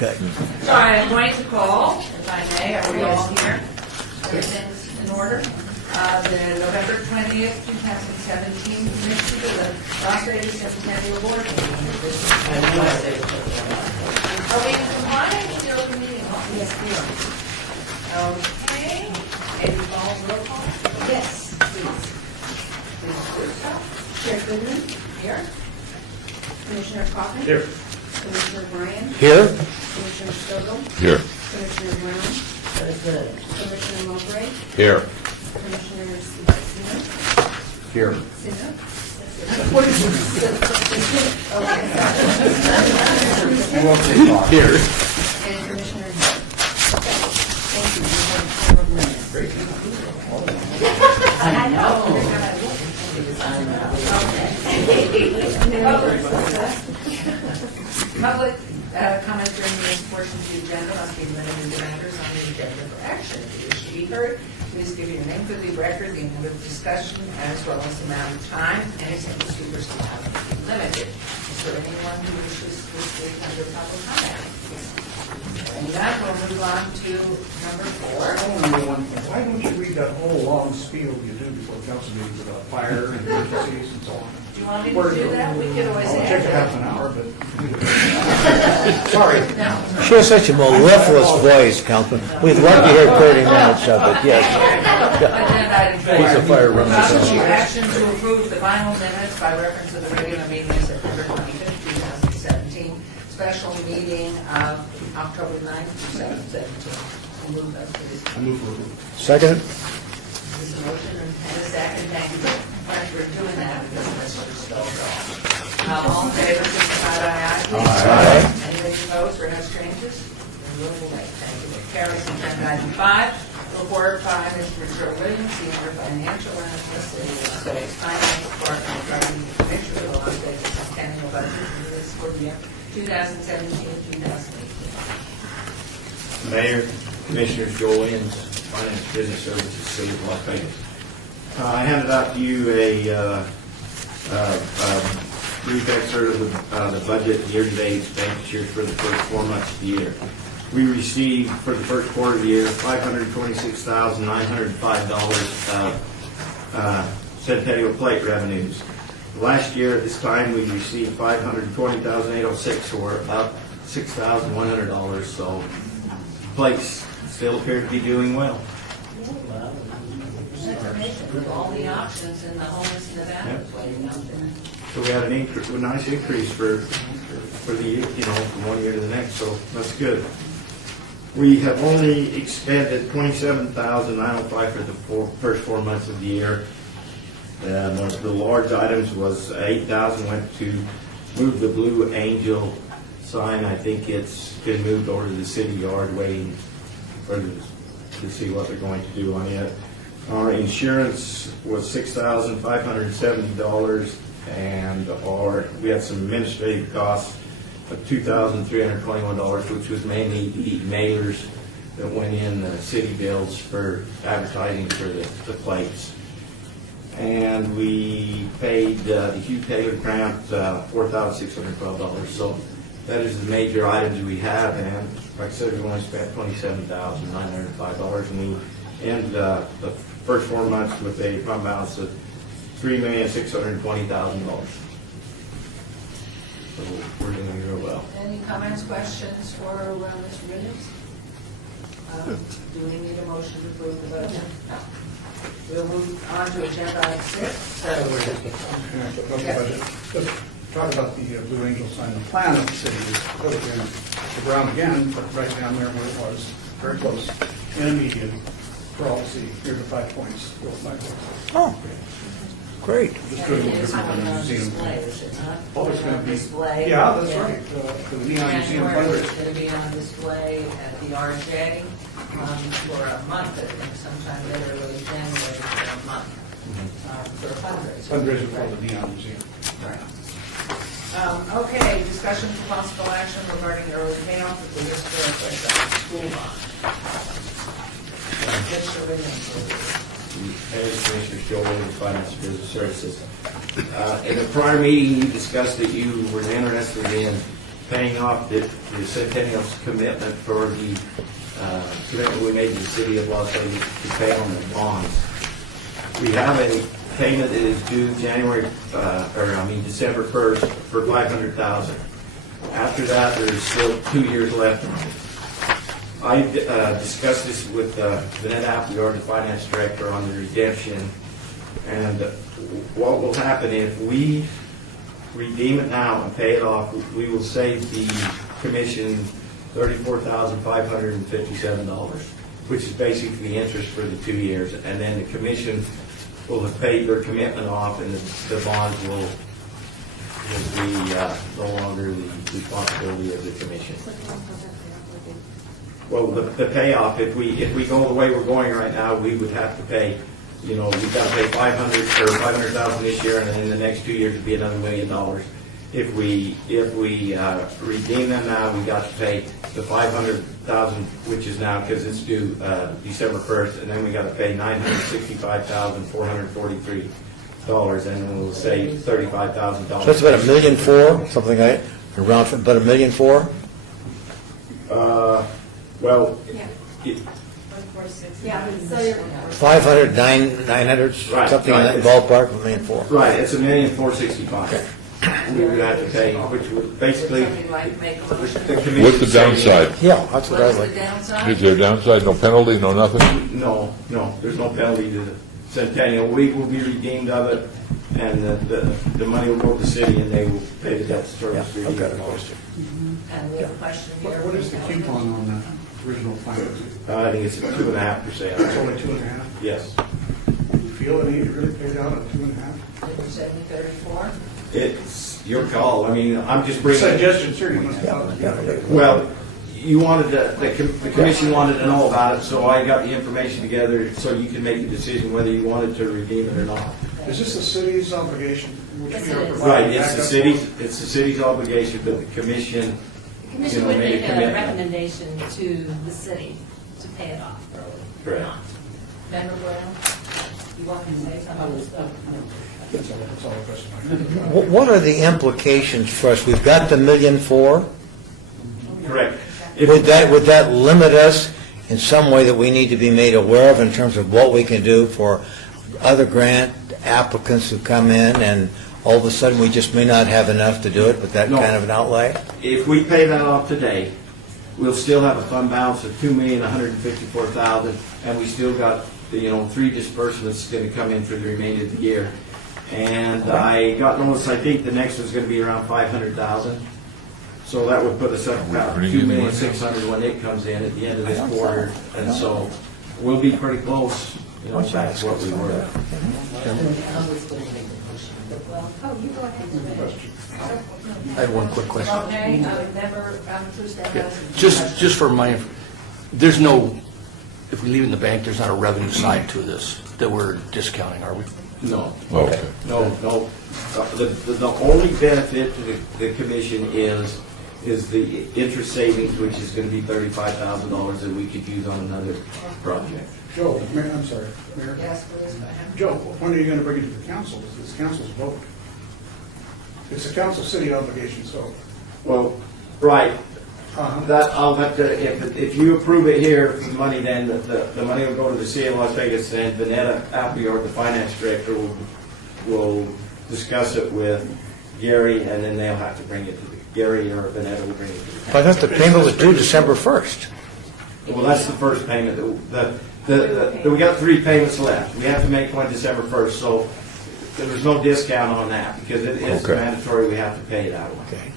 cutting. So I am going to call, if I may, are we all here? Everything's in order? The November 20th, 2017 commission to the Las Vegas Centennial Board meeting. Are we in compliance with the open meeting law? Yes, we are. Okay. Any roll call? Yes, please. Please do so. Chair Goodman, Here. Commissioner Coffin. Here. Commissioner Bryan, Here? Commissioner Stovall, Here. Commissioner Brown, Commissioner Mowbray, Here. Commissioner Sino. Here. Sino? Here. And Commissioner Hill. Thank you. You have several minutes. I know. Public comment during this portion of the agenda must be limited to matters on the agenda for action. If you wish to be heard, please give your name for the record, the amount of discussion, as well as the amount of time. Any single speakers will have to be limited. Is there anyone who wishes to speak under public comment? And that will move on to number 4. Why don't you read that whole long spiel you do before council meetings about fire and emergencies and so on? Do you want me to do that? We could always I'll add take that. half an hour, but sorry. No. She has such a mellifluous voice, Councilman. We'd love to hear 30 minutes of it, yes. Agenda item 4. Piece of fire running Possible down. action to approve the final minutes by reference to the regular meeting of September 25th, 2017, special meeting of October 9th, 2017. We'll move that, please. I move for approval. Second? There's a motion and a second. Thank you. Thanks for doing that because Mr. Stoll. All in favor, signify by aye. Aye. Anybody opposed or has changes? We'll wait. Thank you. It carries. Agenda item 5. Report by Mr. Joe Williams, Senior Financial Analyst in the State's Finance Department, regarding the Commissioner of the Las Vegas Centennial budget for this school year 2017-2018. Mayor, Commissioners, Joel Williams, Finance Business Services, City of Las Vegas. I handed out to you a brief excerpt of the budget year-to-date expenditures for the first 4 months of the year. We received for the first quarter of the year $526,905 Centennial plate revenues. Last year at this time we received $520,806, or about $6,100. So plates still appear to be doing well. Information with all the options in the homeless Nevada Yep. plating out there. So we had a nice increase for the year, from one year to the next. So that's good. We have only expended $27,905 for the first 4 months of the year. And one of the large items was $8,000 went to move the Blue Angel sign. I think it's been moved over to the city yard, waiting to see what they're going to do on it. Our insurance was $6,570, and we had some administrative costs of $2,321, which was mainly the mailers that went in the city bills for advertising for the plates. And we paid the Hugh Taylor grant $4,612. So that is the major items we have, and like I said, we only spent $27,905, and we end the first 4 months with a fund balance of $3,620,000. So we're doing real well. Any comments, questions for Mr. Williams? Do we need a motion to approve the budget? No. We'll move on to agenda item 6. Just talk about the Blue Angel sign. The plan of the city is put it in the ground again, but right down there where it was, very close, in a median for all to see. Here are the 5 points. Go 5 points. Oh, great. Just do it a little It is different than the on museum. display, is it not? Oh, it's going to be. Display. Yeah, that's right. The Neon Museum January, it's fundraiser. going to be on display at the RJ for a month, I think, sometime later, early January, for a month, for a fundraiser. Fundraiser for the Neon Museum. Right. Okay, discussion for possible action regarding early payoff of the historic school bond. Mr. Williams, Mayor, Commissioners, Joel Williams, Finance Business Services. In the prior meeting, you discussed that you were interested in paying off the Centennial's commitment for the commitment we made to the city of Las Vegas to pay on the bonds. We have a payment that is due December 1st for $500,000. After that, there's still 2 years left on it. I discussed this with Vanetta Appleyard, the finance director, on the redemption, and what will happen if we redeem it now and pay it off, we will save the commission $34,557, which is basically the interest for the 2 years, and then the commission will have paid their commitment off, and the bonds will be no longer the responsibility of the commission. Well, the payoff, if we go the way we're going right now, we would have to pay, we've got to pay $500,000 this year, and then in the next 2 years it'd be another $1 million. If we redeem them now, we got to pay the $500,000, which is now because it's due December 1st, and then we got to pay $965,443, and then we'll save $35,000. So that's about $1.4 million, something like around about $1.4 million. Well, Yeah, so you're, 500, 900, Right, something in right. that ballpark, $1.4 million. right, it's $1,465,000. We would have to pay, which would basically, Something like make a motion. the commission. What's the downside? Yeah, that's what I What is like. the downside? Is there a downside, no penalty, no nothing? No, there's no penalty to the Centennial. We will be redeemed of it, and the money will go to the city, and they will pay the debt service. Yeah, I've got a question. And we have a question here. What is the coupon on the original financing? I think it's 2.5%. It's only 2.5%. Yes. Do you feel the need to really pay down at 2.5%? Did you say 34? It's your call. I mean, I'm just bringing. Suggestion, sir, you must have thought. Well, you wanted the commission wanted to know about it, so I got the information together so you can make a decision whether you wanted to redeem it or not. Is this the city's obligation? Which Yes, we are it is. providing Right, it's the city's obligation, but the commission, The commission You know, would made a make a commitment. recommendation to the city to pay it off early. Correct. Member Brown? You want me to say something? That's all the question I have. What are the implications for us? We've got the $1.4 million. correct. Would that limit us in some way that we need to be made aware of in terms of what we can do for other grant applicants who come in, and all of a sudden we just may not have enough to do it with that No. kind of an outlay? If we pay that off today, we'll still have a fund balance of $2,154,000, and we still got, 3 disbursements going to come in for the remainder of the year. And I got notice, I think the next one's going to be around $500,000. So that would put us up about $2,600,000 when it comes in at the end of this quarter. And so we'll be pretty close, back to what we were. oh, you go ahead. I had one quick question. Okay, member Trusteau. Just for my, there's no, if we leave it in the bank, there's not a revenue side to this that we're discounting, are we? No. Okay. No. The only benefit to the commission is the interest savings, which is going to be $35,000 that we could use on another project. Joe, Mayor, I'm sorry, Mayor. Yes, please, go ahead. Joe, when are you going to bring it to the council? It's the council's vote. It's a council city obligation, so. Well, right. Uh-huh. That, I'll have to, if you approve it here, the money then, the money will go to the city of Las Vegas, and Vanetta Appleyard, the finance director, will discuss it with Gary, and then they'll have to bring it to Gary or Vanetta will bring it to the council. I thought the payment was due December 1st. Well, that's the first payment. We got 3 payments left. We have to make one December 1st, so there's no discount on that, because it is Okay. mandatory, we have to pay that one. Okay.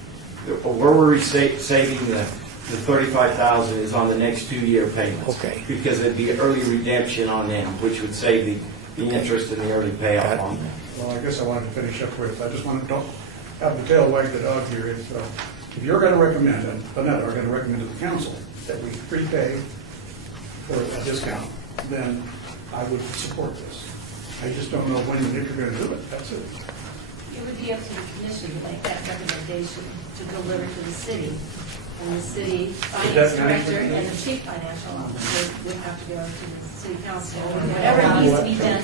Where we're saving the $35,000 is on the next 2-year payments. Okay. Because it'd be early redemption on them, which would save the interest and the early payoff on them. Well, I guess I wanted to finish up with, I just want to, don't have the tail wag the dog here. If you're going to recommend, and Vanetta are going to recommend to the council that we prepay for a discount, then I would support this. I just don't know when and if you're going to do it, that's it. It would be up to the commission to make that recommendation to deliver to the city And the city finance director and the chief financial officer would have to go to the city council. Whatever needs to be done,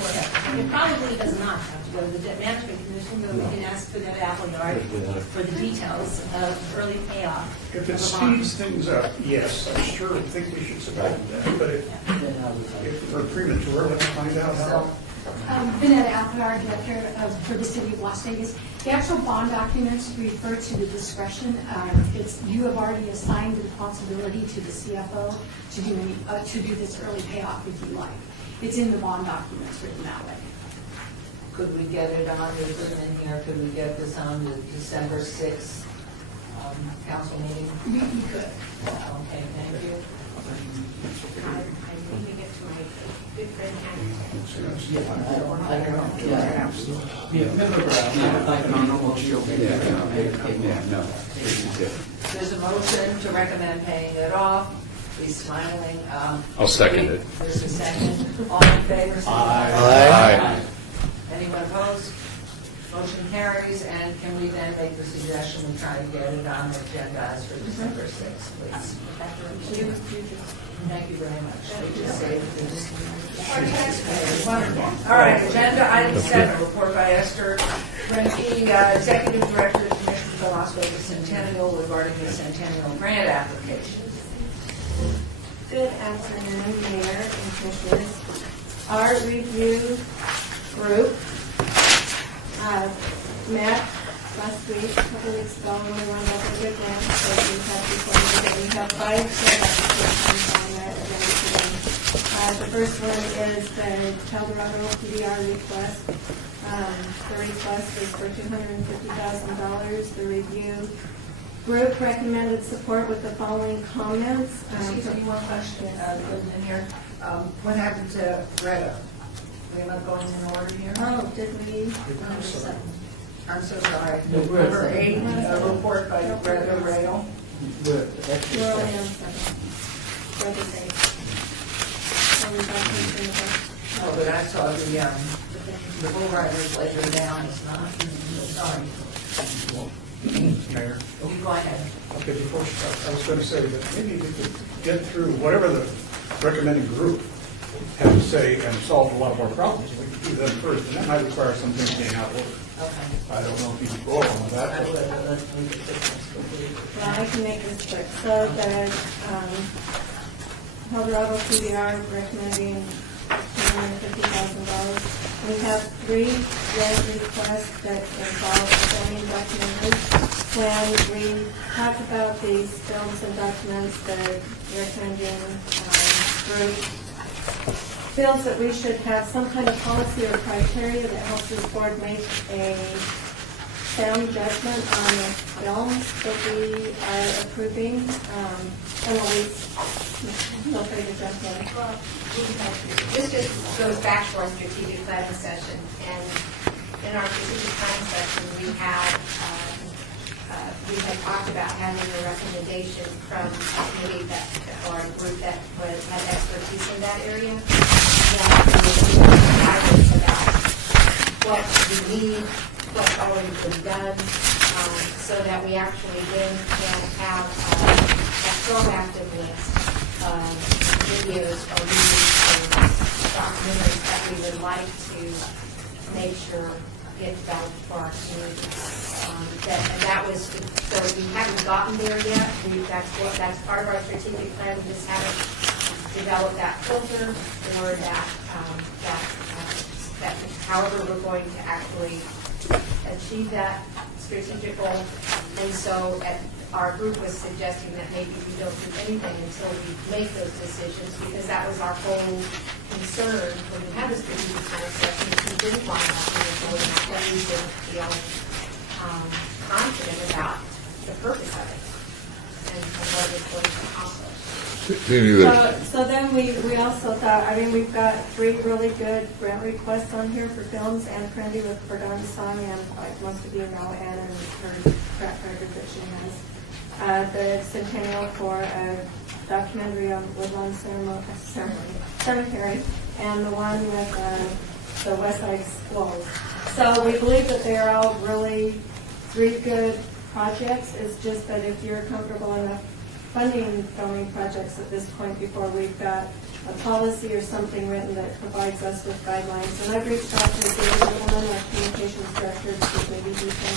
it probably does not have to go to the debt management commission, but we can ask for that Appleyard for the details of early payoff. If it speeds things up, yes, I sure think we should support that, but if we're premature, let's find out how. Vanetta Appleyard, Director for the City of Las Vegas. The actual bond documents refer to the discretion. You have already assigned the responsibility to the CFO to do this early payoff if you like. It's in the bond documents written that way. Could we get it on, is it in here, could we get this on the December 6th council meeting? You could. Okay, thank you. I need to get to my good friend Annie. There's a motion to recommend paying it off. He's smiling. I'll second it. There's a second. All in favor? say Aye. Anyone opposed? Motion carries, and can we then make the suggestion we try to get it on the agenda as for December 6th, please? Thank you very much. We just saved this. All right, agenda item 7, report by Esther Renke, Executive Director of the Commission for the Las Vegas Centennial regarding the Centennial grant application. Good afternoon, Mayor and Commissioners. Our review group met last week, a couple weeks ago, and we went over the grant. So we have before you that we have 5 grant applications on that agenda today. The first one is the Eldorado PDR request. The request is for $250,000. The review group recommended support with the following comments. Excuse me, one question, in here. What happened to Greta? We're not going in order here? Oh, did we? I'm so sorry. Number 8, a report by Greta Rail. We're only on 7. Greta's 8. So we got things in the back. Oh, but I saw the bull riders later down, it's not. Sorry. Mayor, You go ahead. okay, before she starts, I was going to say that maybe we could get through whatever the recommending group had to say and solve a lot more problems. We could do them first, and that might require some things being out of order. Okay. I don't know if you can go along with I that. would, let's move to this complete. Well, I can make this quick. So the Eldorado PBR recommending $250,000. We have 3 grant requests that involve filming and documentary. When we talk about these films and documents, the recommending group feels that we should have some kind of policy or criteria that helps this board make a sound judgment on the films that we are approving. Eloise, feel free to jump in. Well, this just goes back to our strategic planning session, and in our strategic planning session, we had talked about having a recommendation from a committee or a group that had expertise in that area, that guidance about what we need, what's already been done, so that we actually then can have a proactive list of videos or movies or documentaries that we would like to make sure get developed for our community. And that was, so we haven't gotten there yet. That's part of our strategic plan. We just haven't developed that filter or that however we're going to actually achieve that strategic goal. And so our group was suggesting that maybe we don't do anything until we make those decisions, because that was our whole concern when we had the strategic planning session. We didn't want to move forward, that we didn't feel confident about the purpose of it and what it was going to accomplish. So then we also thought, I mean, we've got 3 really good grant requests on here for films. Anne Prendy with Verdun Song, and like most of you know Anne and her track record that she has. The Centennial for a documentary on Woodlawn Cemetery, and the one with the West Side Schools. So we believe that they are all really 3 good projects. It's just that if you're comfortable enough funding filming projects at this point before we've got a policy or something written that provides us with guidelines. And I've reached out to David Middleman, our communications director, to see if maybe he can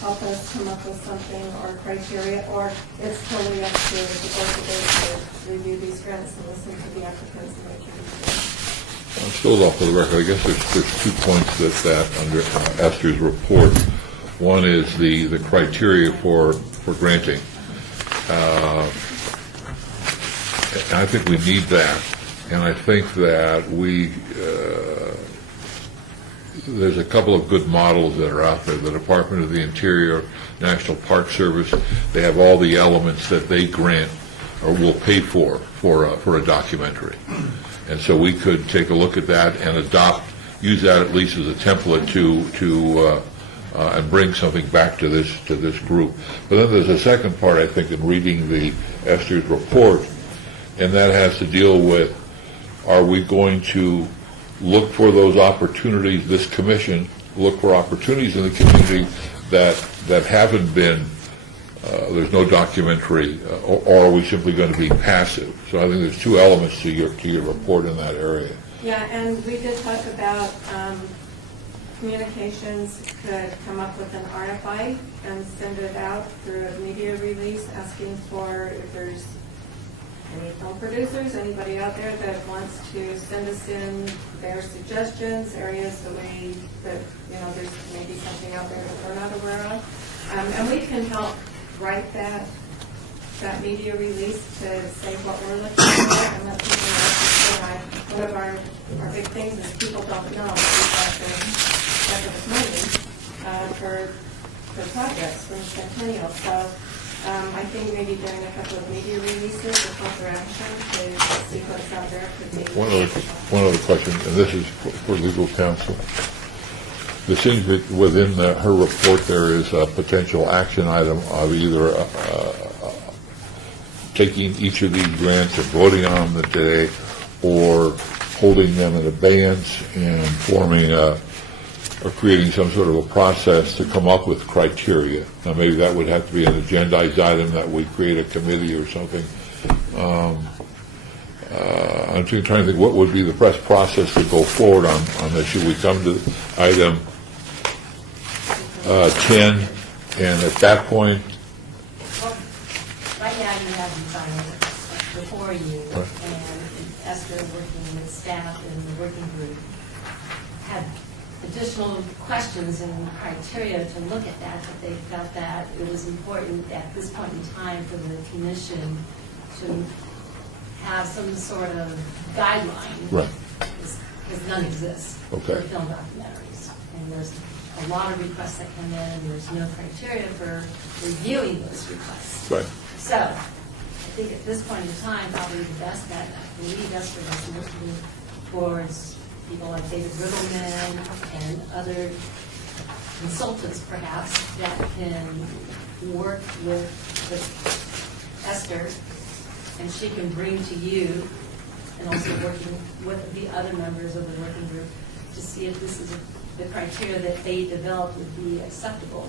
help us come up with something or criteria, or it's totally up to the board to review these grants and listen to the applicants and make a decision. Still off for the record, I guess there's 2 points that under Esther's report. One is the criteria for granting. And I think we need that. And I think that there's a couple of good models that are out there. The Department of the Interior, National Park Service, they have all the elements that they grant or will pay for a documentary. And so we could take a look at that and use that at least as a template to and bring something back to this group. But then there's a second part, I think, in reading the Esther's report, and that has to deal with, are we going to look for those opportunities, this commission, look for opportunities in the community that haven't been, there's no documentary, or are we simply going to be passive? So I think there's 2 elements to your report in that area. Yeah, and we did talk about communications could come up with an RFI and send it out through a media release asking for if there's any film producers, anybody out there that wants to send us in their suggestions, areas that there's maybe something out there that we're not aware of. And we can help write that media release to say what we're looking for and let people know. One of our big things is people don't know we've got the money for projects from Centennial. So I think maybe doing a couple of media releases or call for action to see what's out there could be. One other question, and this is for legal counsel. It seems that within her report there is a potential action item of either taking each of these grants and voting on them today, or holding them in abeyance and forming or creating some sort of a process to come up with criteria. Now, maybe that would have to be an agendized item that we create a committee or something. I'm trying to think what would be the best process to go forward on this. Should we come to item 10, and at that point... Well, right now you have these items before you, and Esther, working with staff and the working group, had additional questions and criteria to look at that, but they felt that it was important at this point in time for the commission to have some sort of guideline. Right. Because none exists for film documentaries. And there's a lot of requests that come in, and there's no criteria for reviewing those requests. Right. So, I think at this point in time, probably the best bet, I believe Esther was looking towards people like David Riddleman and other consultants, perhaps, that can work with Esther, and she can bring to you, and also working with the other members of the working group to see if this is the criteria that they developed would be acceptable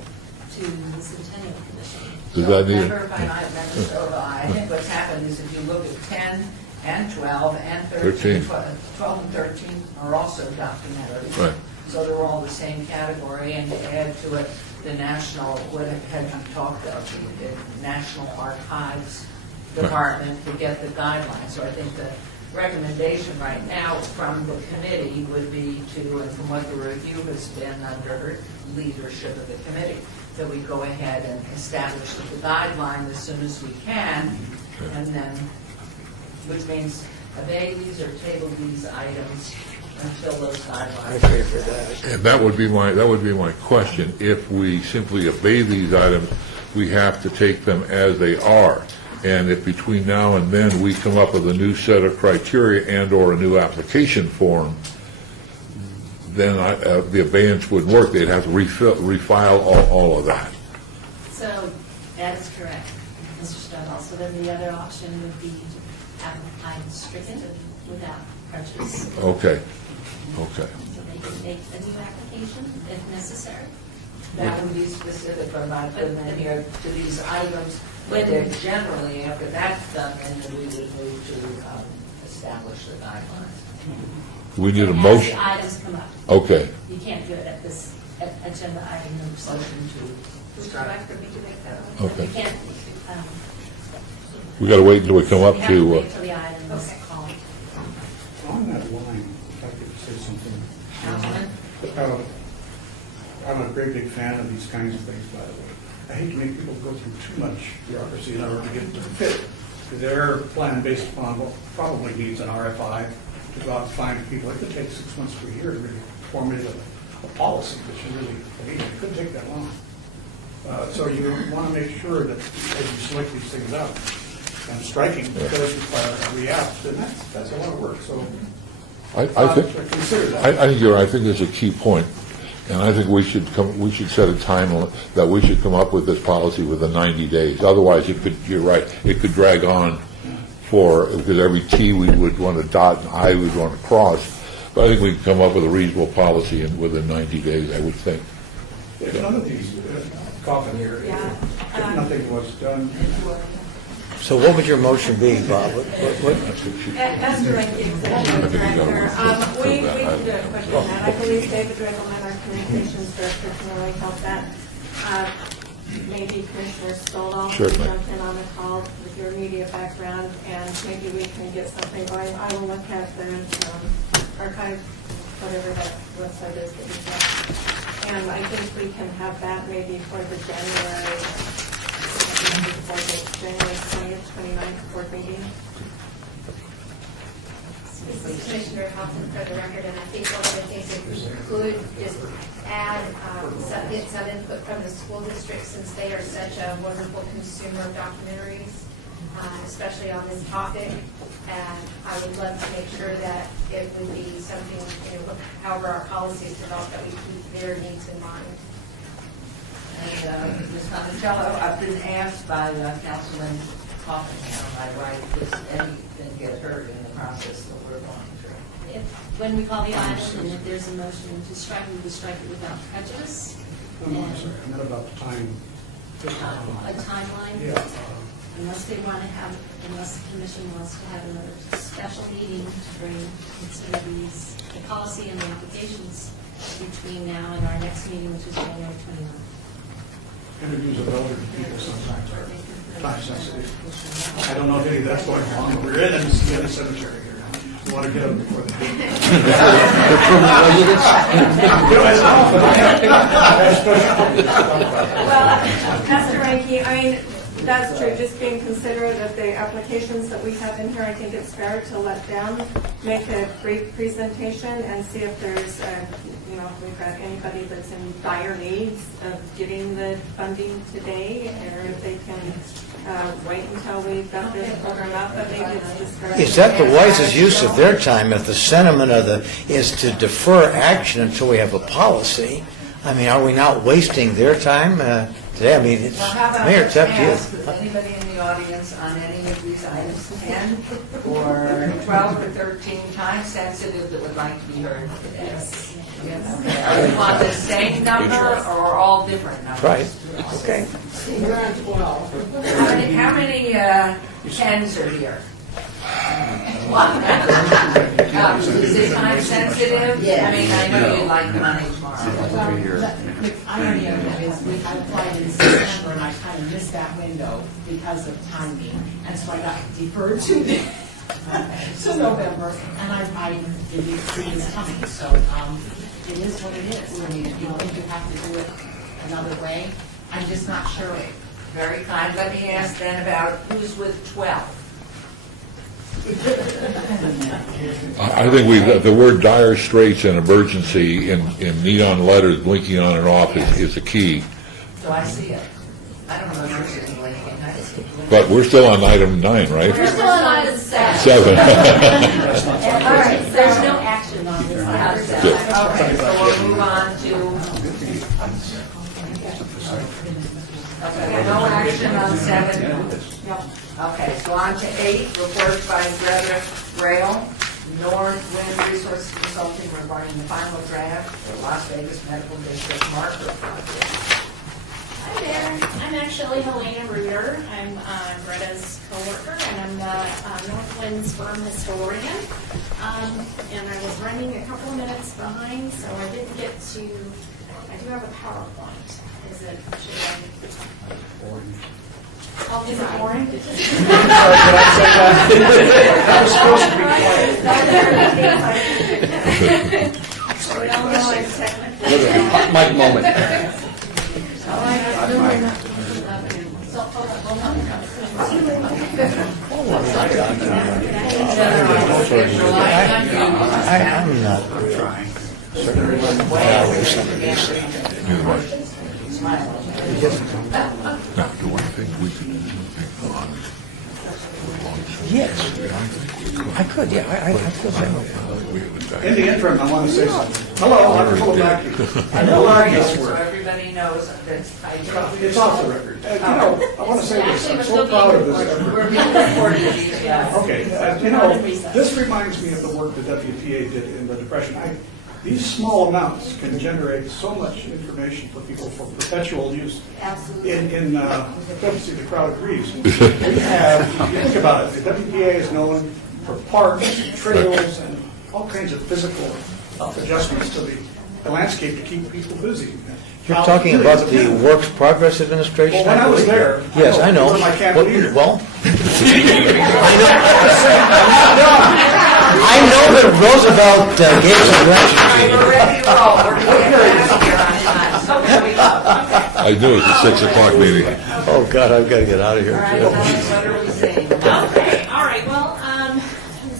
to the Centennial Commission. Does that need Member, if I might amend it over, I think what's happened is if you look at 10 and 12 and 13, 12 and 13 are also documentaries. Right. So they're all the same category, and you add to it the national, what had you talked about, the National Archives Department to get the guidelines. So I think the recommendation right now from the committee would be to, and from what the review has been under her leadership of the committee, that we go ahead and establish the guideline as soon as we can, and then, which means obey these or table these items until those guidelines. I favor that. And that would be my question. If we simply obey these items, we have to take them as they are. And if between now and then we come up with a new set of criteria and or a new application form, then the abeyance wouldn't work. They'd have to refile all of that. So that is correct, Mr. Stovall. So then the other option would be to have items stricken without prejudice. Okay. So they can make a new application if necessary. That would be specific, but not putting in here to these items, but then generally, after that's done, then we would move to establish the guidelines. We need a As motion. the items come up. Okay. You can't do it at this agenda item number 7. Motion to Would you strike. like for me to make that? Okay. You can't, We got to wait until we come up you have to to, wait till the item is Okay. called. On that line, if I could say something. Councilman? I'm a very big fan of these kinds of things, by the way. I hate to make people go through too much bureaucracy in order to get to fit their plan based upon what probably needs an RFI to go out and find people. It could take 6 months to a year to really formulate a policy that you really believe in. It couldn't take that long. So you want to make sure that as you select these things out, and striking does require a re-app, then that's a lot of work. So I think, consider that. I think you're, I think there's a key point, and I think we should set a time that we should come up with this policy within 90 days. Otherwise, you're right, it could drag on because every T we would want to dot and I would want to cross. But I think we can come up with a reasonable policy within 90 days, I would think. If none of these coffin here, if nothing was done, So what would your motion be, Bob? As directed, Executive Director, we can do a quick on that. I believe David Riggleman, our communications director, can really help that. Maybe Commissioner Stoll can Certainly. jump in on the call with your media background, and maybe we can get something going. I will look at the archive, whatever that website is that you got. And I think we can have that maybe for the January 20th, 29th board meeting. This is Commissioner Hoffman for the record, and I think one of the things that we could just add, get some input from the school district, since they are such a wonderful consumer of documentaries, especially on this topic. And I would love to make sure that it would be something, however our policy is developed, that we keep their needs in mind. And Ms. Monticello, I've been asked by Councilman Hoffman, am I right, does anything get hurt in the process that we're going through? When we call the item, and if there's a motion to strike, we would strike it without prejudice. I'm sorry, I meant about the time. A timeline. Yeah. Unless the commission wants to have another special meeting to consider the policy and the applications between now and our next meeting, which is January 29th. Interviews of elderly people sometimes are time sensitive. I don't know if any of that's going on, but we're in a cemetery here. We want to get them before they do. Well, Pastor Ranky, I mean, that's true, just being considerate of the applications that we have in here, I think it's fair to let them make a brief presentation and see if there's, if we've got anybody that's in dire needs of getting the funding today, or if they can wait until we've got this program out, but maybe it's discouraging. Is that the wisest use of their time if the sentiment is to defer action until we have a policy? I mean, are we not wasting their time today? I mean, Well, how about Mayor, it's up to ask, you. is anybody in the audience on any of these items 10 or 12 or 13 time sensitive that would like to be heard today? Yes. Okay. Are we on the same number or all different numbers? Right, okay. How many tens are here? One. Is it time sensitive? I mean, I know you'd like money tomorrow. The irony of it is I applied in September and I kind of missed that window because of timing. And so I got deferred to November, and I didn't experience coming. So it is what it is. I mean, if you think you have to do it another way, I'm just not sure. Very kind. Let me ask then about who's with 12. I think the word dire straits and emergency in neon letters blinking on and off is the key. So I see it. I don't know if you're sitting like in high school. But we're still on item 9, right? We're still on item 7. 7. All right, so there's no action on this. Okay, so we'll move on to. Okay, no action on 7. Okay, so on to 8, report by Greta Rail. Northwind Resources Consulting regarding the final draft for Las Vegas Medical District marker project. Hi there, I'm actually Helena Reuter. I'm Greta's coworker, and I'm the Northwind's firm historian. And I was running a couple of minutes behind, so I didn't get to, I do have a PowerPoint. Is it, Oh, is it boring? That was supposed to be quiet. We all know it's technical. Mike moment. So, hold on. I'm not certain what some of these things. Neither am I. Now, the one thing we could do, Yes, I could, yeah, I feel that. In the interim, I want to say something. Hello, I'm Phil Mackey. I know this So work. everybody knows that I dropped It's off the record. And, I want to say this, I'm so proud of this effort. We're being recorded, yes. Okay, this reminds me of the work the WPA did in the Depression. These small amounts can generate so much information for people for perpetual use. Absolutely. Obviously the crowd agrees. We have, if you think about it, the WPA is known for parks, and trails, and all kinds of physical adjustments to the landscape to keep people busy. You're talking about the Works Progress Administration? Well, when I was believe? there, Yes, I know. I was my camp leader. Well, I know that Roosevelt gave some direction to you. We're ready to roll. We're going to get out of here on time. So here we go. I knew it was a 6 o'clock meeting. Oh, God, I've got to get out of here, All right, too. what are we saying? Okay, all right, well,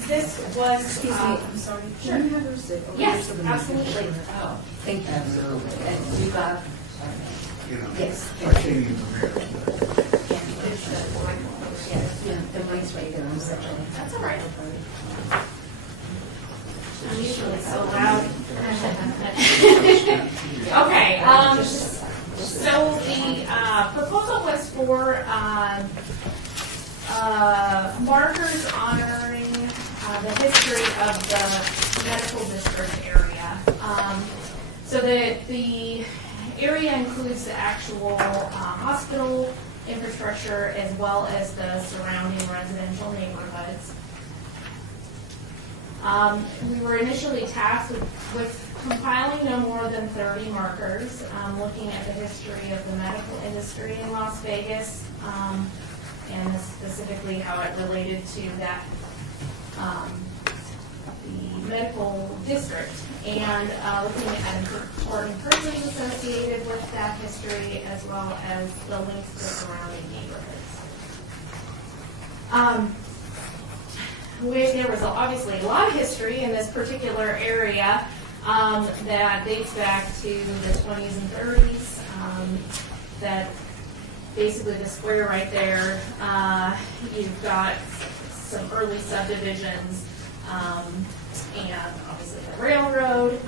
this was, I'm sorry, can you have her sit over there yes, so the- absolutely. Oh, thank you. Absolutely. And you got, yes. I can't even Yeah, the mic's right there. I'm sorry. That's all right. I'm usually so loud. Okay, so the proposal was for markers honoring the history of the medical district area. So the area includes the actual hospital infrastructure as well as the surrounding residential neighborhoods. We were initially tasked with compiling no more than 30 markers, looking at the history of the medical industry in Las Vegas, and specifically how it related to that, the medical district, and looking at important persons associated with that history as well as the links to surrounding neighborhoods. There was obviously a lot of history in this particular area that dates back to the 20s and 30s. That basically the square right there, you've got some early subdivisions and obviously the railroad.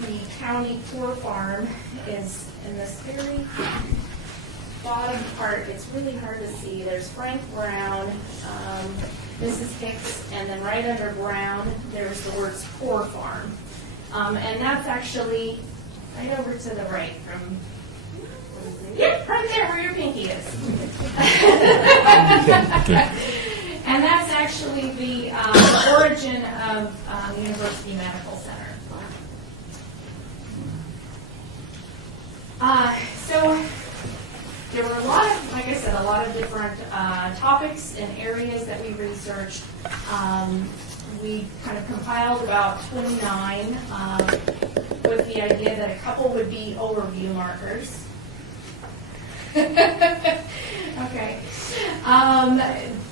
The county poor farm is in this very bottom part. It's really hard to see. There's Frank Brown, Mrs. Hicks, and then right under Brown, there's the words poor farm. And that's actually right over to the right from, yep, right there where your pinky is. And that's actually the origin of University Medical Center. So there were a lot of, like I said, a lot of different topics and areas that we researched. We kind of compiled about 29 with the idea that a couple would be overview markers. Okay.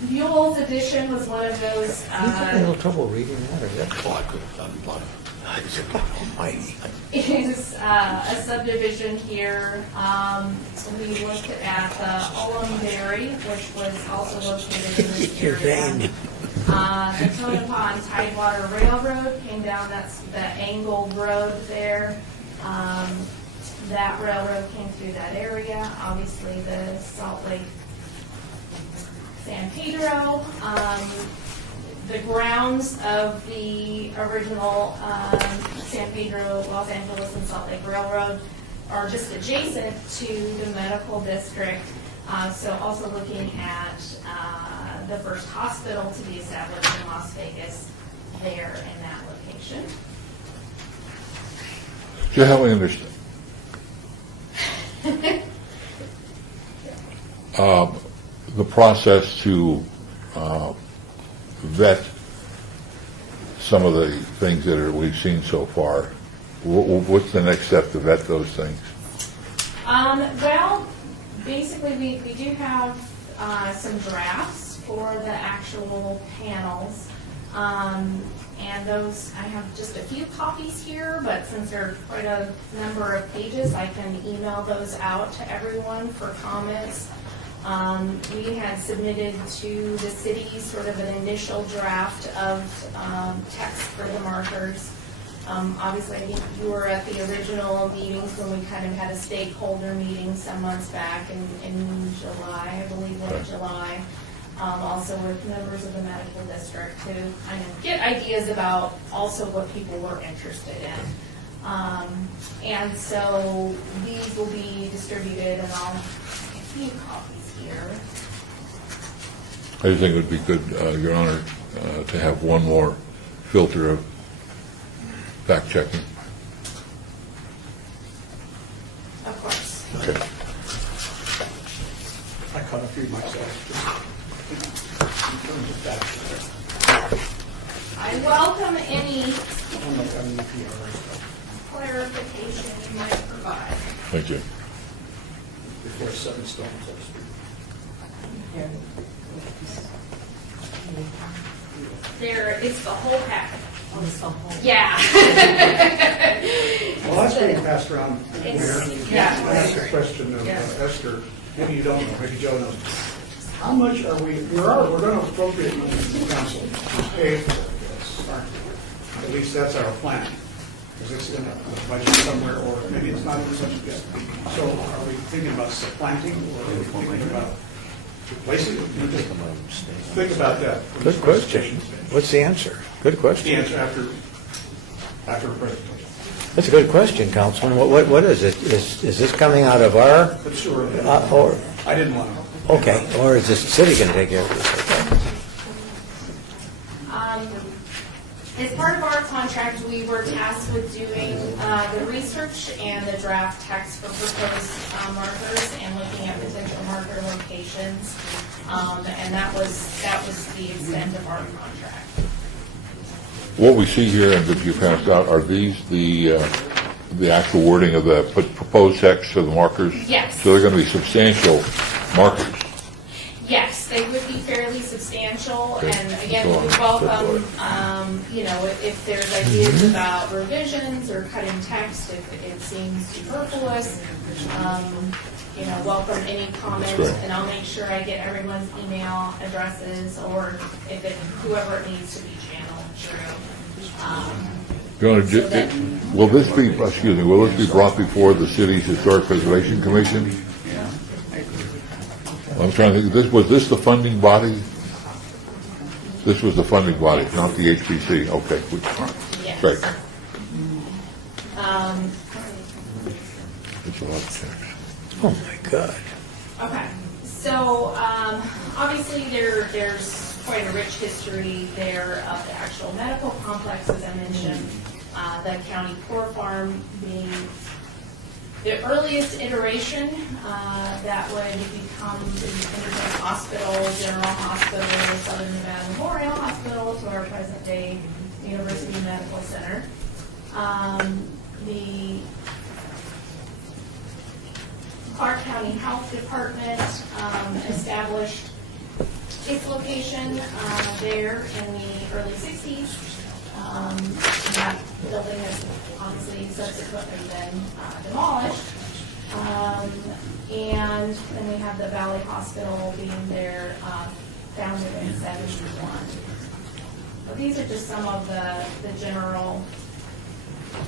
Buell's edition was one of those. You had a little trouble reading that, or is that? Oh, I could have done blood. Almighty. Is a subdivision here. We looked at Olumberry, which was also located in this Your area. vein. The Tonopah Tidewater Railroad came down, that's the angled road there. That railroad came through that area. Obviously, the Salt Lake San Pedro. the grounds of the original San Pedro, Los Angeles, and Salt Lake Railroad are just adjacent to the medical district. So also looking at the first hospital to be established in Las Vegas there in that location. Do you help me understand? The process to vet some of the things that we've seen so far. What's the next step to vet those things? Well, basically, we do have some drafts for the actual panels. And those, I have just a few copies here, but since there are quite a number of pages, I can email those out to everyone for comments. We had submitted to the city sort of an initial draft of text for the markers. Obviously, I think you were at the original meetings when we kind of had a stakeholder meeting some months back in July, I believe late July. Also with members of the medical district to kind of get ideas about also what people were interested in. And so these will be distributed, and I'll get a few copies here. I just think it would be good, Your Honor, to have one more filter of fact-checking. Of course. Okay. I caught a few myself, just, in terms of fact. I welcome any I'm like, I'm the PR stuff clarification you might provide. Thank you. before it's set in stone, so to speak. There, it's the whole packet. Oh, it's the whole. Yeah. Well, last week passed around, Mayor, Yeah. I asked a question of Esther, maybe you don't know, maybe Joe knows. How much are we're going to appropriate money from the council to pay for this, aren't we? At least that's our plan, because it's in a budget somewhere, or maybe it's not in such a yet. So are we thinking about supplanting, or are we thinking about replacing it? Think about that. Good question. What's the answer? Good The question. answer after the presentation. That's a good question, Councilman. What is it? Is this coming out of our, But sure, or, I didn't want to. okay, or is the city going to take care of this? As part of our contract, we were tasked with doing the research and the draft text for proposed markers and looking at potential marker locations. And that was the extent of our contract. What we see here and that you passed out, are these the actual wording of the proposed text of the markers? Yes. So they're going to be substantial markers? Yes, they would be fairly substantial, Okay. and again, Go on. we welcome, if there's ideas about revisions or cutting text, if it seems superfluous, welcome any comments, great. and I'll make sure I get everyone's email addresses, or whoever it needs to be channeled through. Your Honor, will this be brought before the city's Historic Preservation Commission? I'm trying to think, was this the funding body? This was the funding body, not the HPC. Okay, Yes. great. It's a lot of text. Oh, my God. Okay, so obviously there's quite a rich history there of the actual medical complex, as I mentioned. The county core farm being the earliest iteration that would become the Independence Hospital, General Hospital, Southern Nevada Memorial Hospital, to our present day University Medical Center. The Clark County Health Department established its location there in the early 60s. That building has obviously subsequently been demolished. And then we have the Valley Hospital being there, founded in 71. But these are just some of the general,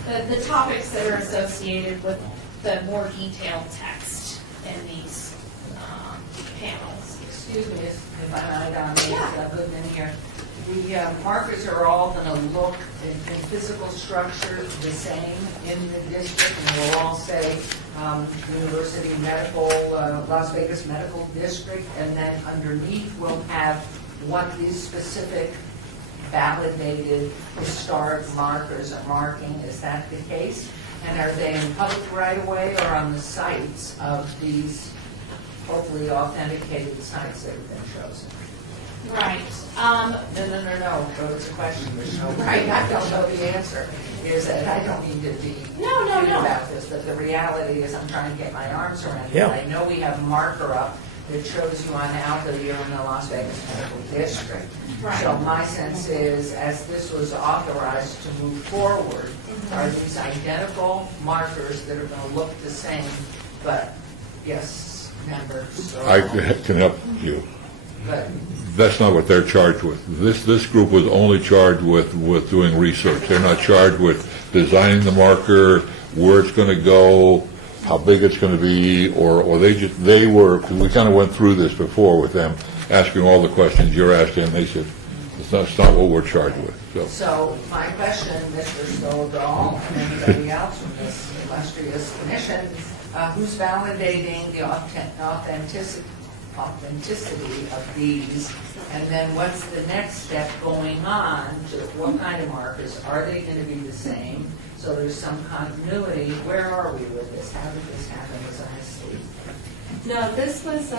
the topics that are associated with the more detailed text in these panels. Excuse me if I might, Yeah. moved in here. the markers are all going to look in physical structure the same in the district, and we'll all say University Medical, Las Vegas Medical District, and then underneath we'll have what these specific validated historic markers are marking. Is that the case? And are they in public right-of-way or on the sites of these hopefully authenticated sites that have been chosen? Right. No. So it's a question. There's no right. I don't know the answer. Is that I don't mean to be No. about this, but the reality is I'm trying to get my arms around it. Yeah. I know we have a marker up that shows you on out that you're in the Las Vegas Medical District. Right. So my sense is, as this was authorized to move forward, are these identical markers that are going to look the same, but yes, members. I can help you. But That's not what they're charged with. This group was only charged with doing research. They're not charged with designing the marker, where it's going to go, how big it's going to be, or they were, because we kind of went through this before with them, asking all the questions you're asking, and they said, that's not what we're charged with. So my question, Mr. Stoll and anybody else from this illustrious commission, who's validating the authenticity of these, and then what's the next step going on to what kind of markers? Are they going to be the same? So there's some continuity. Where are we with this? How did this happen as I see? No, this was,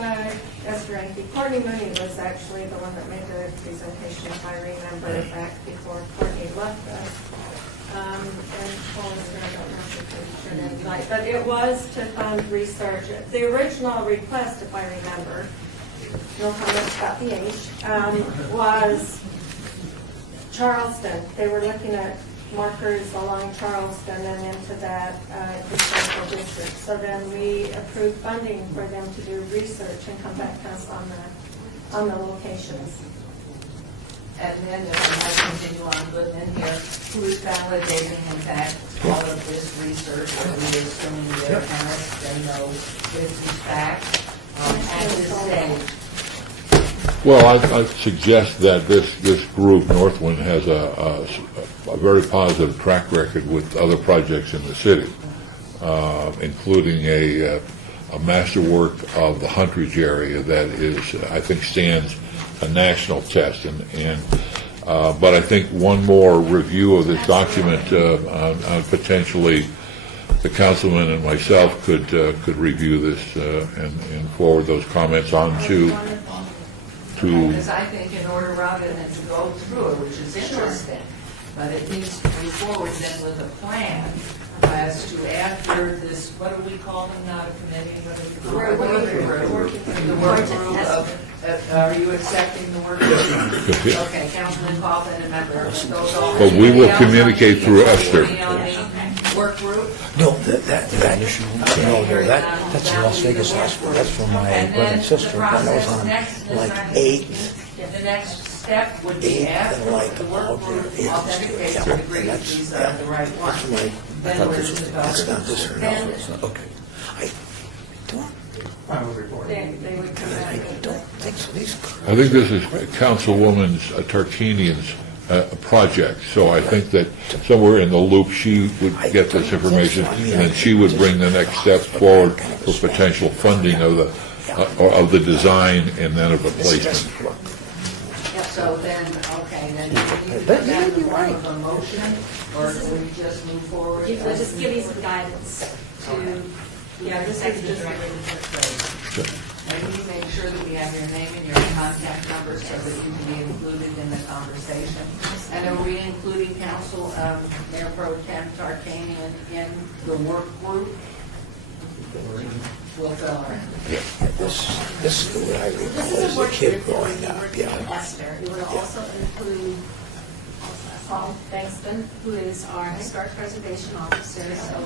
Courtney Mooney was actually the one that made the presentation, if I remember, back before Courtney left us. And I don't know if we turned in tonight, but it was to fund research. The original request, if I remember, no comments about the age, was Charleston. They were looking at markers along Charleston and into that historical district. So then we approved funding for them to do research and come back to us on the locations. And then if I might continue on good in here, who is validating in fact all of this research? Are we assuming their chemists, they know this is fact at this stage? Well, I suggest that this group, Northwind, has a very positive track record with other projects in the city, including a masterwork of the Huntridge area that is, I think, stands a national test. But I think one more review of this document, potentially the councilman and myself could review this and forward those comments on to. Because I think in order rather than to go through it, which is interesting, but it needs to move forward then with a plan as to after this, what do we call them, not a committee, but a work group. Are you accepting the work group? Okay, Councilman Coffin and member. But we will communicate through Esther. Work group? No, that issue, that's the Las Vegas Hospital. That's for my brother and sister. That was on like 8th. The next step would be after the work group authenticates and agrees these are the right ones. Then we're to That's not this or no. Okay. I They would come back. don't think so. I think this is Councilwoman Tarkanian's project, so I think that somewhere in the loop she would get this information, and then she would bring the next steps forward for potential funding of the design and then of the placement. So then, okay, then you put that in the form of a motion, or will we just move forward? We'll just give you some guidance to, this is just. And you make sure that we have your name and your contact number so that you can be included in the conversation. And are we including Council Mayor Pro Tem Tarkanian in the work group? We'll fill her in. This is the way I recall This is as a a work kid group that growing would be up. working with Esther. It would also include Paul Bankston, who is our historic preservation officer, so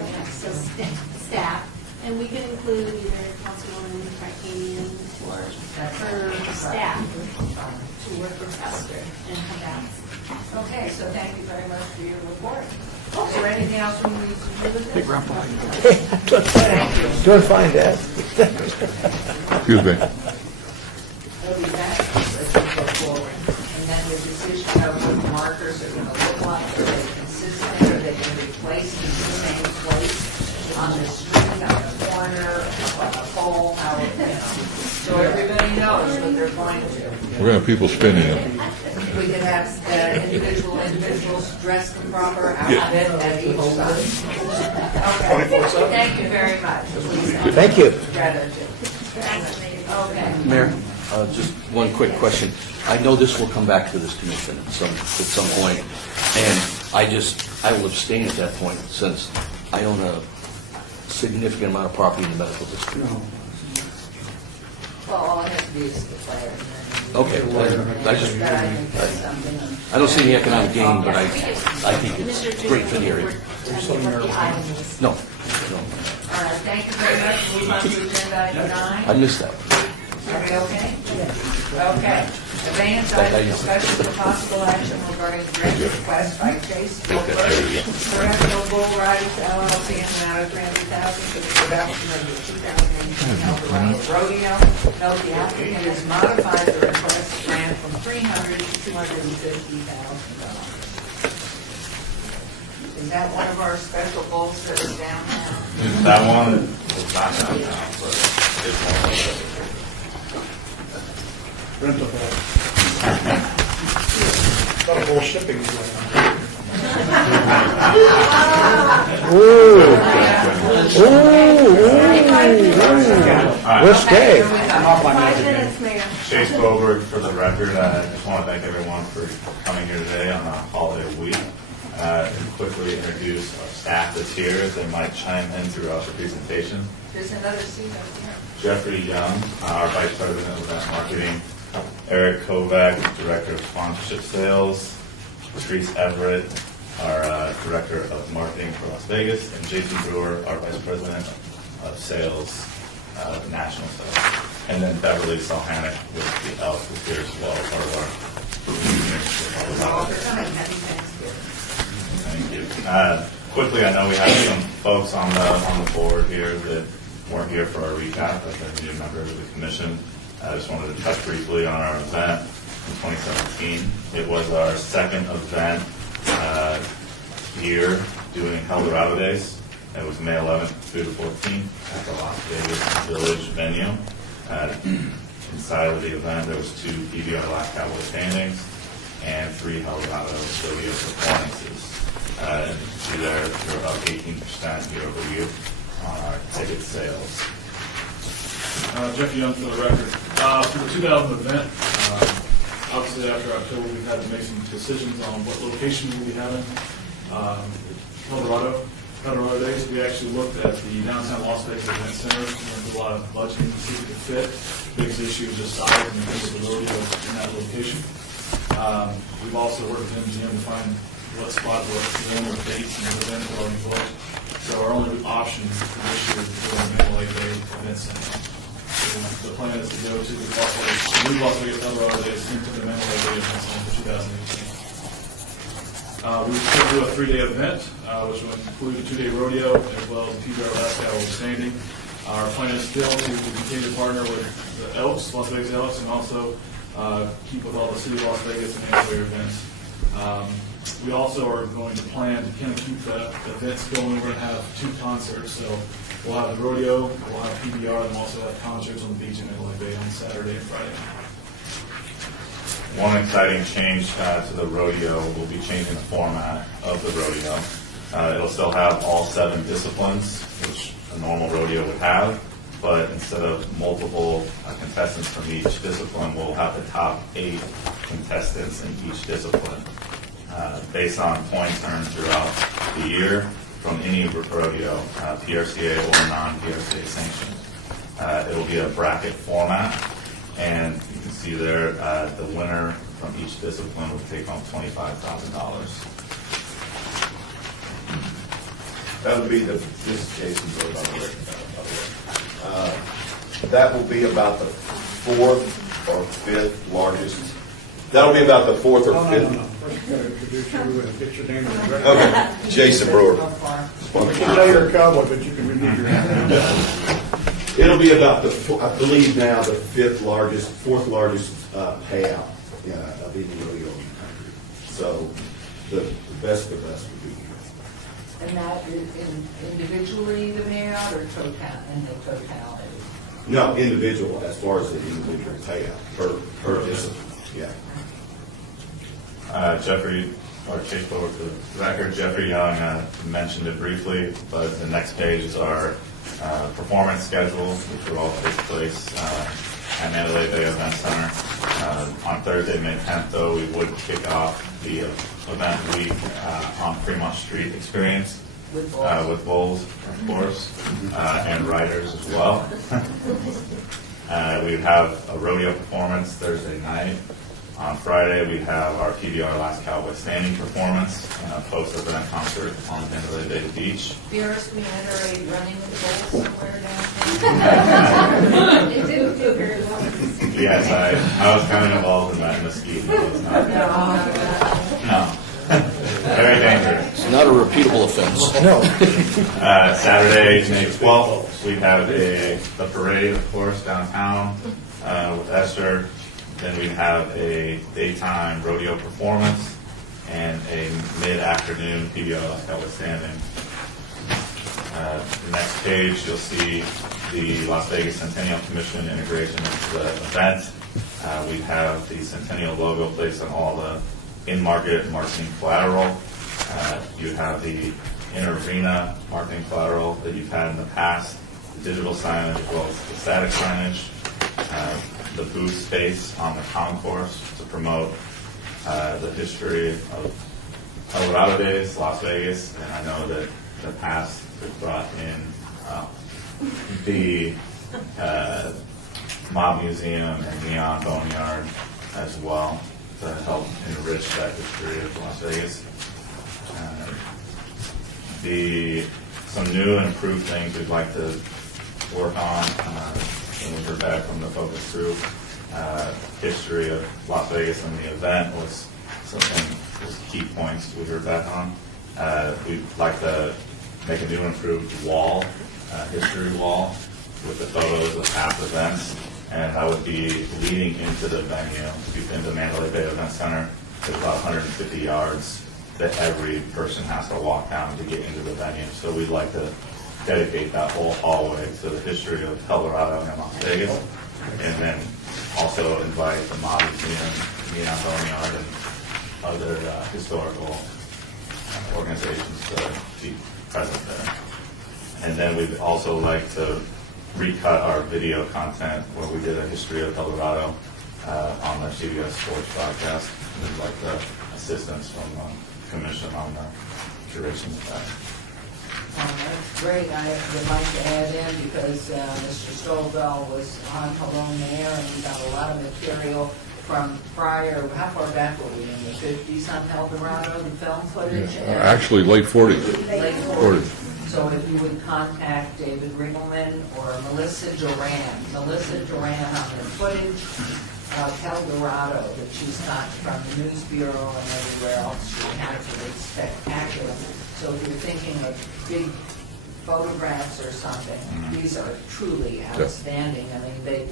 staff. And we could include either Councilwoman Tarkanian or her staff to work with Esther and come back. Okay, so thank you very much for your report. Is there anything else we need to do with this? Doing fine, Dad. Excuse me. We'll be back. Let's go forward. And then the decision cars are going to look like? Are they consistent? Are they going to replace the same place on the street, on the corner, on a pole, how, so everybody knows what they're going to. We're going to have people spinning them. We could have individuals dress the proper outfit at each side. Okay, thank you very much. Thank you. Okay. Mayor, just one quick question. I know this will come back to this commission at some point, and I will abstain at that point since I own a significant amount of property in the medical district. No. Well, all I have to do is declare. Okay, I don't see any economic gain, but I think it's great for the area. No. Thank you very much. Move on to agenda item 9. I missed that. Are we okay? Okay. Advance item discussion for possible action regarding grant request by Chase Professional Bull Riders LLC in the amount of $300,000 for the production of the 2018 Eldorado Rodeo. Note the applicant has modified the request grant from $300,000 to $250,000. Is that one of our special bulls that is down there? That one is not down now, but it's one of those. Rent a bull. Got a bull shipping going Risque. on. Off my 5 nose again. minutes, Mayor. Chase Boberg for the record. I just want to thank everyone for coming here today on the holiday week. And quickly introduce our staff that's here. They might chime in throughout the presentation. There's another seat up here. Jeffrey Young, our Vice President of Event Marketing. Eric Kovac, Director of Sponsorship Sales. Patrice Everett, our Director of Marketing for Las Vegas. And Jason Brewer, our Vice President of Sales, National Sales. And then Beverly Solhanick with the Elk who's here as well, part of our. Thank you. Quickly, I know we have some folks on the board here that weren't here for our recap, but they're new members of the commission. I just wanted to touch briefly on our event in 2017. It was our second event year doing Eldorado Days. It was May 11th through the 14th at the Las Vegas Village venue. Inside of the event, there was 2 PBR Last Cowboy standings and 3 Eldorado rodeo performances. And you can see there, we're about 18% year over year on our ticket sales. Jeff Young for the record. For the 2000 event, obviously after October, we've had to make some decisions on what location we'll be having. Eldorado Days, we actually looked at the downtown Las Vegas Event Center. There's a lot of budgeting to see if it could fit. Biggest issue is just size and visibility in that location. We've also worked with MGM to find what spot works, the owner dates and the event are already booked. So our only option for this year is to go to Mandalay Bay Event Center. So the plan is to go to the new Las Vegas Eldorado Days into the Mandalay Bay Event Center for 2018. We will still do a 3-day event, which will include a 2-day rodeo as well as a PBR Last Cowboy standing. Our plan is still to continue to partner with the Elks, Las Vegas Elks, and also keep with all the City of Las Vegas and ancillary events. We also are going to plan to kind of keep the events going. We're going to have 2 concerts, so we'll have the rodeo, we'll have PBR, and we'll also have concerts on the beach in Mandalay Bay on Saturday and Friday. One exciting change to the rodeo, we'll be changing the format of the rodeo. It'll still have all 7 disciplines, which a normal rodeo would have, but instead of multiple contestants from each discipline, we'll have the top 8 contestants in each discipline. Based on points earned throughout the year from any rodeo, PRCA or non-PRCA sanctioned. It will be a bracket format, and you can see there the winner from each discipline will take home $25,000. That would be this is Jason Bird, by the way. That will be about the 4th or 5th largest. That'll be about the 4th or 5th. No. First, you got to introduce you and get your name on the record. Okay, Jason Brewer. You know you're a cowboy, but you can remove your name. It'll be about I believe now, the 4th largest payout of any rodeo in the country. So the best of us would be. And that is individually the payout or in the totality? No, individual, as far as the individual payout per discipline, yeah. Jeffrey, or Chase forward to the record, Jeffrey Young mentioned it briefly, but the next page is our performance schedule, which will all take place at Mandalay Bay Event Center. On Thursday, May 10th, though, we would kick off the event week on Fremont Street Experience with bowls, of course, and riders as well. We'd have a rodeo performance Thursday night. On Friday, we have our PBR Last Cowboy Standing performance and a post-event concert on Mandalay Bay Beach. Fears we enter a running with bulls somewhere down It didn't do very well. Yes, I was kind of involved in that mesquite. No. Very dangerous. It's not a repeatable offense. No. Saturday, May 12th, we have the parade, of course, downtown with Esther. Then we have a daytime rodeo performance and a mid-afternoon PBR Last Cowboy Standing. The next page, you'll see the Las Vegas Centennial Commission integration into the event. We have the Centennial logo placed on all the in-market marketing collateral. You have the in-arena marketing collateral that you've had in the past, the digital signage as well as the static signage, the booth space on the concourse to promote the history of El Dorado Days, Las Vegas, and I know that in the past we've brought in the Mob Museum and Neon Boneyard as well to help enrich that history of Las Vegas. Some new and improved things we'd like to work on, and we heard back from the focus group. History of Las Vegas and the event was key points we heard back on. We'd like to make a new improved wall, history wall, with the photos of past events, and that would be leading into the venue, into Mandalay Bay Event Center. There's about 150 yards that every person has to walk down to get into the venue. So we'd like to dedicate that whole hallway to the history of El Dorado and Las Vegas, and then also invite the Mob Museum, Neon Boneyard, and other historical organizations to be present there. And then we'd also like to recut our video content where we did a history of El Dorado on the CBS Sports broadcast. We'd like the assistance from the commission on the curation of that. That's great. I would like to add in because Mr. Stovall was on Alone there, and we got a lot of material from prior. How far back were we in the 50s on El Dorado, the film footage? Actually, late 40s. Late 40s. So if you would contact David Ringelman or Melissa Duran on their footage of El Dorado that she's got from the News Bureau and everywhere else, she has it. It's spectacular. So if you're thinking of big photographs or something, these are truly outstanding. I mean, they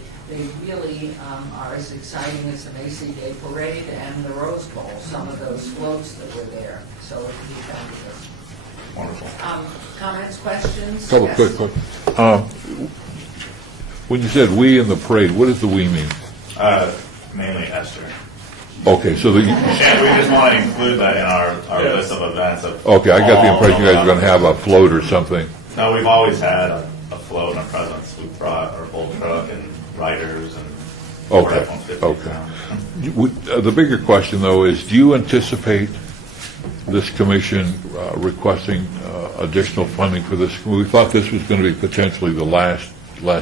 really are as exciting as the Macy Day Parade and the Rose Bowl, some of those floats that were there. So it can be fabulous. Wonderful. Comments, questions? Couple Yes. quick questions. When you said "we" in the parade, what does the "we" mean? Mainly Esther. Okay, so We just want to include that in our list of events. Okay, I got the impression you guys are going to have a float or something. No, we've always had a float and a presence. We brought our bowl truck and riders and Okay, F-150 okay. down. The bigger question, though, is do you anticipate this commission requesting additional funding for this? We thought this was going to be potentially the last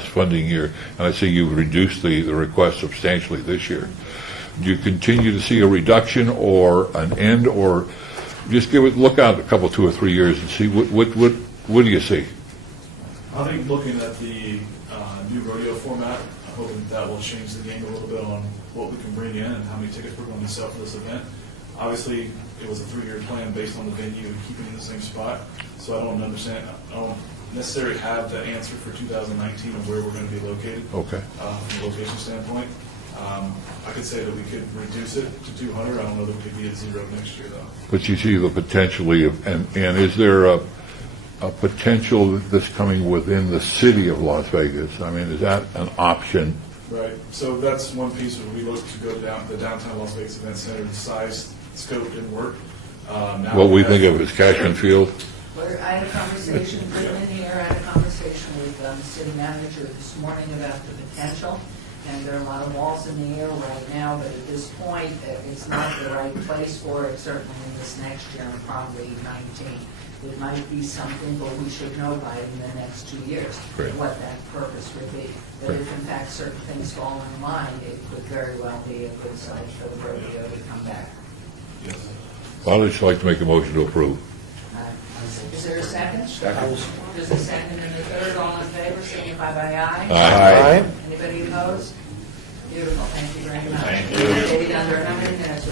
funding year, and I see you've reduced the request substantially this year. Do you continue to see a reduction or an end, or just look out a couple, 2 or 3 years and see what do you see? I think looking at the new rodeo format, I'm hoping that will change the game a little bit on what we can bring in and how many tickets we're going to sell for this event. Obviously, it was a 3-year plan based on the venue and keeping it in the same spot, so I don't necessarily have the answer for 2019 of where we're going to be located. Okay. From a location standpoint. I could say that we could reduce it to 200. I don't know that we could be at zero next year, though. But you see the potentially, and is there a potential of this coming within the city of Las Vegas? I mean, is that an option? Right, so that's one piece where we look to go down the downtown Las Vegas Event Center. The size, scope didn't work. Now What we have- think of as Cashman Field? I had a conversation, Brittany in here, I had a conversation with the city manager this morning about the potential, and there are a lot of balls in the air right now, but at this point, it's not the right place for it, certainly in this next year, and probably 19. It might be something, but we should know by in the next 2 years Great. what that purpose would be. But if in fact certain things fall in line, it could very well be a good site for the rodeo to come back. Yes. I'd just like to make a motion to approve. Is there a second? Second. There's a second and a third. All in favor, signify by aye. Aye. Anybody opposed? Beautiful, thank you very much. Thank you. Maybe under how many minutes?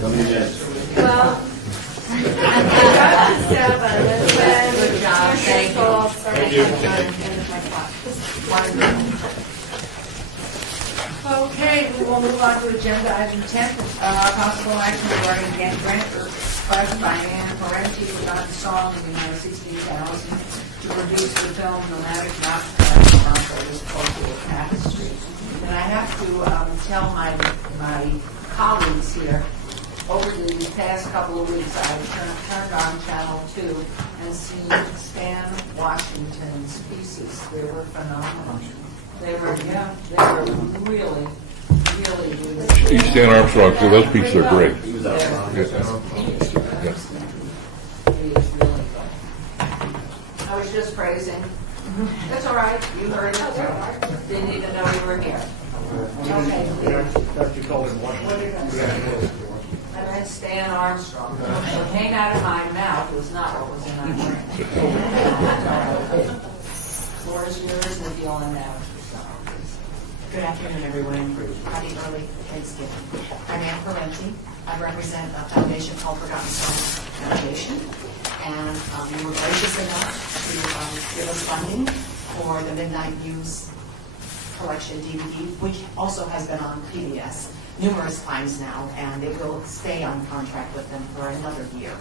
Well, I got to 7, and then Good job, thank you. I'll start Thank you. at the end of my clock. Okay, we will move on to agenda item 10, possible action regarding grant request by Ann Parenti for Don Song in the amount of $16,000 to produce the film Nomadic Mountain from this cultural tapestry. And I have to tell my colleagues here, over the past couple of weeks, I've turned on Channel 2 and seen Stan Washington's pieces. They were phenomenal. They were really, really good. Stan Armstrong, so those pieces are great. He is really good. I was just praising. That's all right. You heard it. Didn't even know you were here. Okay. What are you going to say? I meant Stan Armstrong. What came out of my mouth was not what was in my brain. Floor is yours, and if you'll announce yourself. Good afternoon, everyone. Happy early Thanksgiving. I'm Ann Parenti. I represent a foundation called Forgotten Songs Foundation. And you were gracious enough to give us funding for the Midnight News collection DVD, which also has been on PBS numerous times now, and it will stay on contract with them for another year.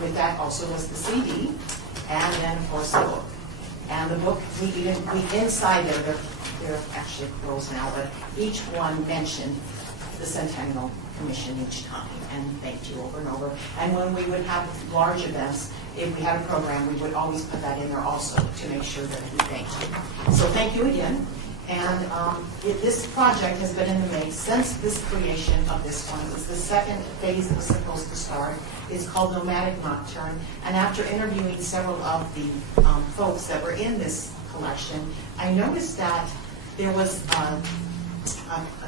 With that also was the CD, and then of course the book. And the book, we inside there, they're actually closed now, but each one mentioned the Centennial Commission each time, and thanked you over and over. And when we would have large events, if we had a program, we would always put that in there also to make sure that we thanked you. So thank you again. And this project has been in the making since this creation of this one. It was the second phase that was supposed to start. It's called Nomadic Nocturne. And after interviewing several of the folks that were in this collection, I noticed that there was a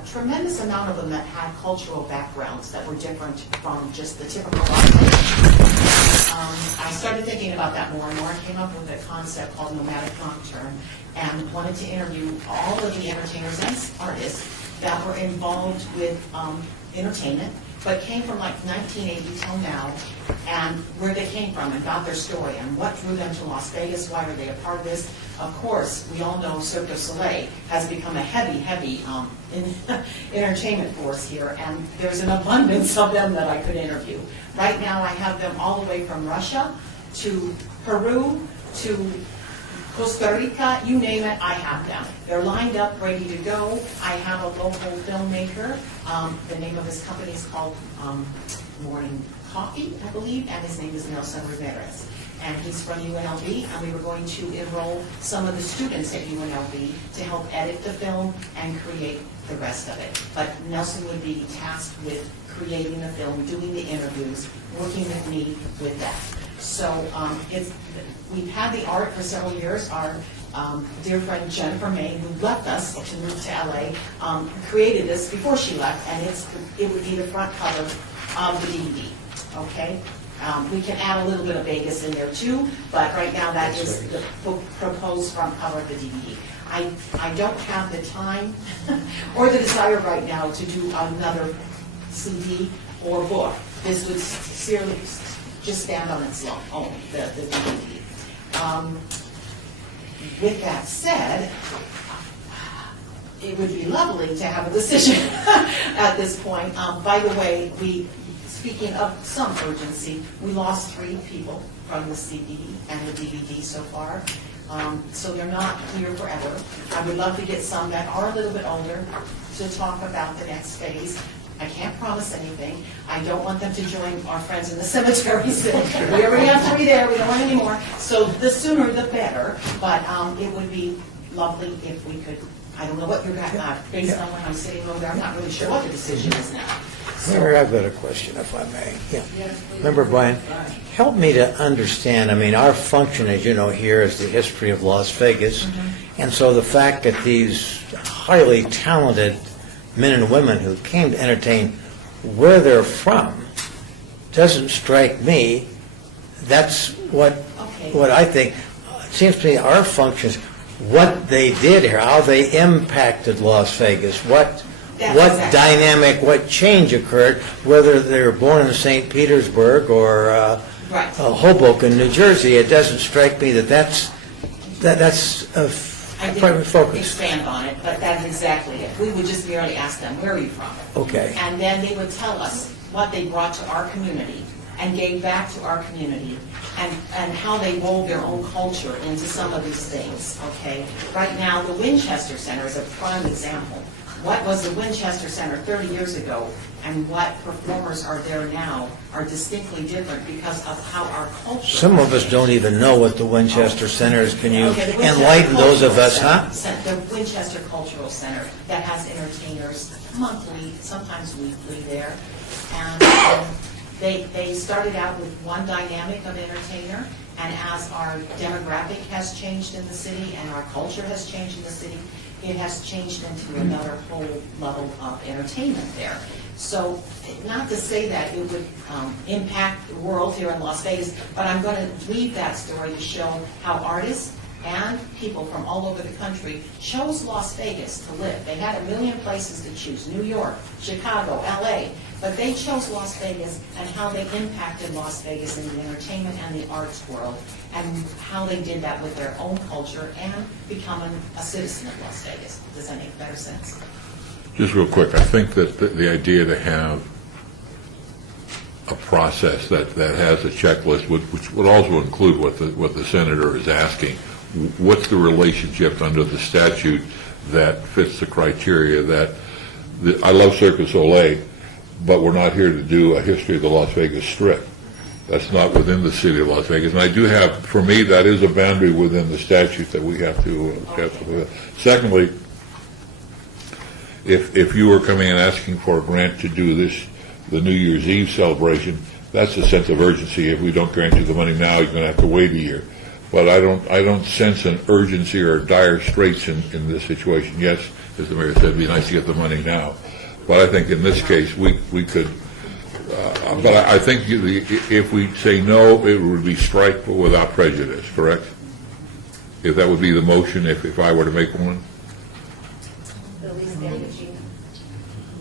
tremendous amount of them that had cultural backgrounds that were different from just the typical I started thinking about that more and more. I came up with a concept called Nomadic Nocturne and wanted to interview all of the entertainers and artists that were involved with entertainment, but came from like 1980 till now, and where they came from and got their story and what drew them to Las Vegas, why are they a part of this. Of course, we all know Cirque du Soleil has become a heavy entertainment force here, and there's an abundance of them that I could interview. Right now, I have them all the way from Russia to Peru to Costa Rica, you name it, I have them. They're lined up, ready to go. I have a local filmmaker. The name of his company is called Morning Coffee, I believe, and his name is Nelson Rivera. And he's from UNLV, and we were going to enroll some of the students at UNLV to help edit the film and create the rest of it. But Nelson would be tasked with creating the film, doing the interviews, working with me with that. So we've had the art for several years. Our dear friend Jennifer May, who left us to move to LA, created this before she left, and it would be the front cover of the DVD, okay? We can add a little bit of Vegas in there too, but right now that is the proposed front cover of the DVD. I don't have the time or the desire right now to do another CD or book. This would seriously just stand on its own, the DVD. With that said, it would be lovely to have a decision at this point. By the way, speaking of some urgency, we lost 3 people from the CD and the DVD so far. So they're not here forever. I would love to get some that are a little bit older to talk about the next phase. I can't promise anything. I don't want them to join our friends in the cemeteries. We already have 3 there. We don't want any more. So the sooner the better. But it would be lovely if we could. I don't know what you're based on when I'm sitting over there. I'm not really sure what the decision is now. Mary, I've got a question, if I may. Yeah. Member Brian, help me to understand, I mean, our function, as you know, here is the history of Las Vegas. And so the fact that these highly talented men and women who came to entertain, where they're from, doesn't strike me. That's what I think. It seems to me our function is what they did here, how they impacted Las Vegas, what dynamic, what change occurred, whether they were born in St. Petersburg or Hoboken, New Jersey. It doesn't strike me that's a primary focus. Expand on it, but that's exactly it. We would just merely ask them, where are you from? Okay. And then they would tell us what they brought to our community and gave back to our community, and how they rolled their own culture into some of these things, okay? Right now, the Winchester Center is a prime example. What was the Winchester Center 30 years ago and what performers are there now are distinctly different because of how our culture... Some of us don't even know what the Winchester Center is. Can you enlighten those of us, The Winchester Cultural Center that has entertainers monthly, sometimes weekly there. And they started out with one dynamic of entertainer, and as our demographic has changed in the city and our culture has changed in the city, it has changed into another whole level of entertainment there. So, not to say that it would impact the world here in Las Vegas, but I'm going to leave that story to show how artists and people from all over the country chose Las Vegas to live. They had a million places to choose, New York, Chicago, LA, but they chose Las Vegas and how they impacted Las Vegas in the entertainment and the arts world, and how they did that with their own culture and becoming a citizen of Las Vegas. Does that make better sense? Just real quick, I think that the idea to have a process that has a checklist, which would also include what the senator is asking, what's the relationship under the statute that fits the criteria that, I love Cirque du Soleil, but we're not here to do a history of the Las Vegas Strip. That's not within the city of Las Vegas. And I do have, for me, that is a boundary within the statute that we have to. Secondly, if you were coming and asking for a grant to do this, the New Year's Eve celebration, that's a sense of urgency. If we don't grant you the money now, you're going to have to wait a year. But I don't sense an urgency or dire straits in this situation. Yes, as the mayor said, it'd be nice to get the money now. But I think in this case, we could, but I think if we say no, it would be strike but without prejudice, correct? If that would be the motion, if I were to make one?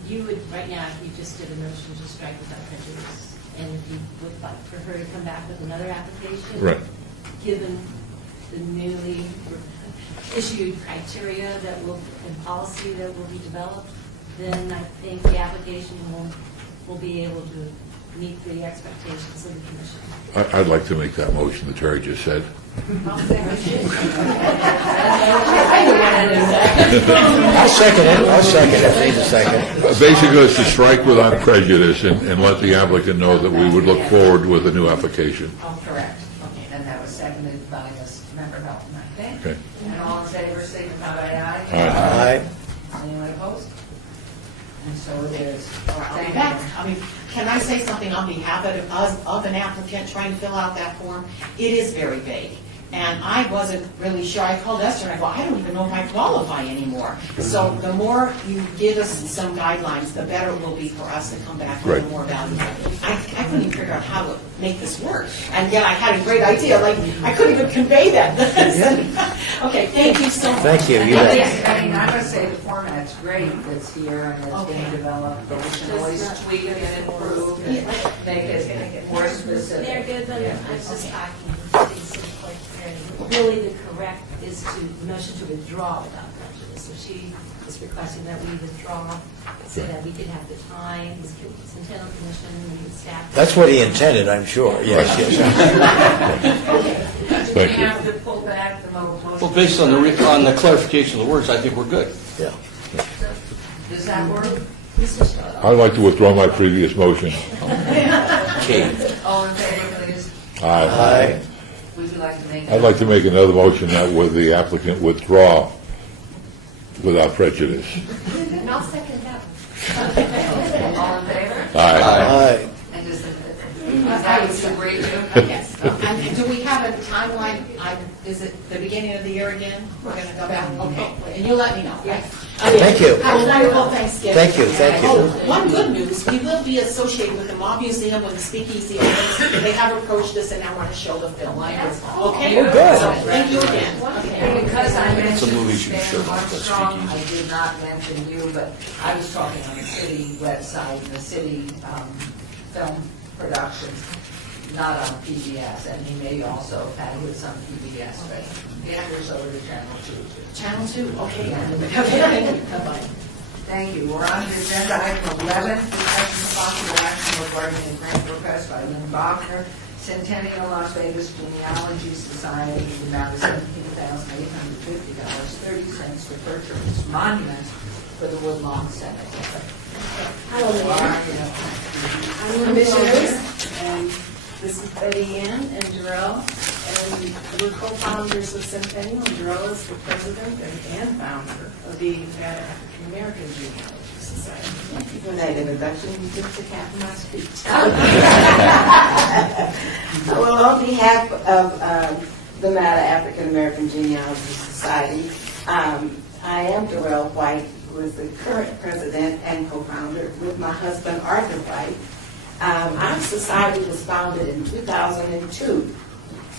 You would, right now, if you just did a motion to strike without prejudice, and if you would like for her to come back with another application, right, given the newly issued criteria that will, and policy that will be developed, then I think the application will be able to meet the expectations of the commission. I'd like to make that motion that Terry just said. I'll second it. I'll second it. Need a second. Basically, it's to strike without prejudice and let the applicant know that we would look forward with a new application. Oh, correct. Okay, and that was seconded by Member Melton, I think. Okay. And all in favor, signify by aye. Aye. Anyone opposed? And so it is. I'll be back. I mean, can I say something on behalf of an applicant trying to fill out that form? It is very vague. And I wasn't really sure. I called Esther and I go, I don't even know if I qualify anymore. So the more you give us some guidelines, the better it will be for us to come back with more value. I couldn't even figure out how to make this work. And yet I had a great idea. Like, I couldn't even convey that. Okay, thank you so much. Thank you. I mean, I'm going to say the format's great that's here and it's being developed, but we can always tweak it and improve and make it more specific. They're good, but I'm just talking. Really, the correct is to, the motion to withdraw without prejudice. so she is requesting that we withdraw so that we could have the time, the Centennial Commission, the staff. That's what he intended, I'm sure, yes, yes. Do we have to pull back the motion? Well, based on the clarification of the words, I think we're good. Yeah. Does that work? I'd like to withdraw my previous motion. Okay. All in favor, please? Aye. Would you like to make? I'd like to make another motion that with the applicant withdraw without prejudice. And I'll second that. All in favor? Aye. Aye. And does that what you agree to? Yes. And do we have a timeline? Is it the beginning of the year again? We're going to go back? Okay. And you'll let me know. Yes. Thank you. Have a wonderful Thanksgiving. Thank you, thank you. Oh, one good news, we will be associated with the Mob Museum when the Speakeasy opens. They have approached us and now want to show the film. Okay? Oh, good. So, thank you again. And because I It's a mentioned movie you should Stan show about the Armstrong, I speakeasy. did not mention you, but I was talking on the city website, the city film productions, not on PBS, and he may also have had his on PBS, but the others over to Channel 2. Channel 2? Okay. Okay. Bye-bye. Thank you. We're on to agenda item 11, discussion of possible action regarding a grant request by Lynn Bachner, Centennial Las Vegas Genealogy Society, in the amount of $17,850.30 to purchase monuments for the Woodlawn Cemetery. Hello, Mayor. I'm Commissioners, and this is Betty Ann and Jarrell, and we're co-founders of Centennial, and Jarrell is the president and founder of the Nevada African American Genealogy Society. Thank you for that introduction. You took the cap of my speech. Well, on behalf of the Nevada African American Genealogy Society, I am Jarrell White, who is the current president and co-founder, with my husband Arthur White. Our society was founded in 2002,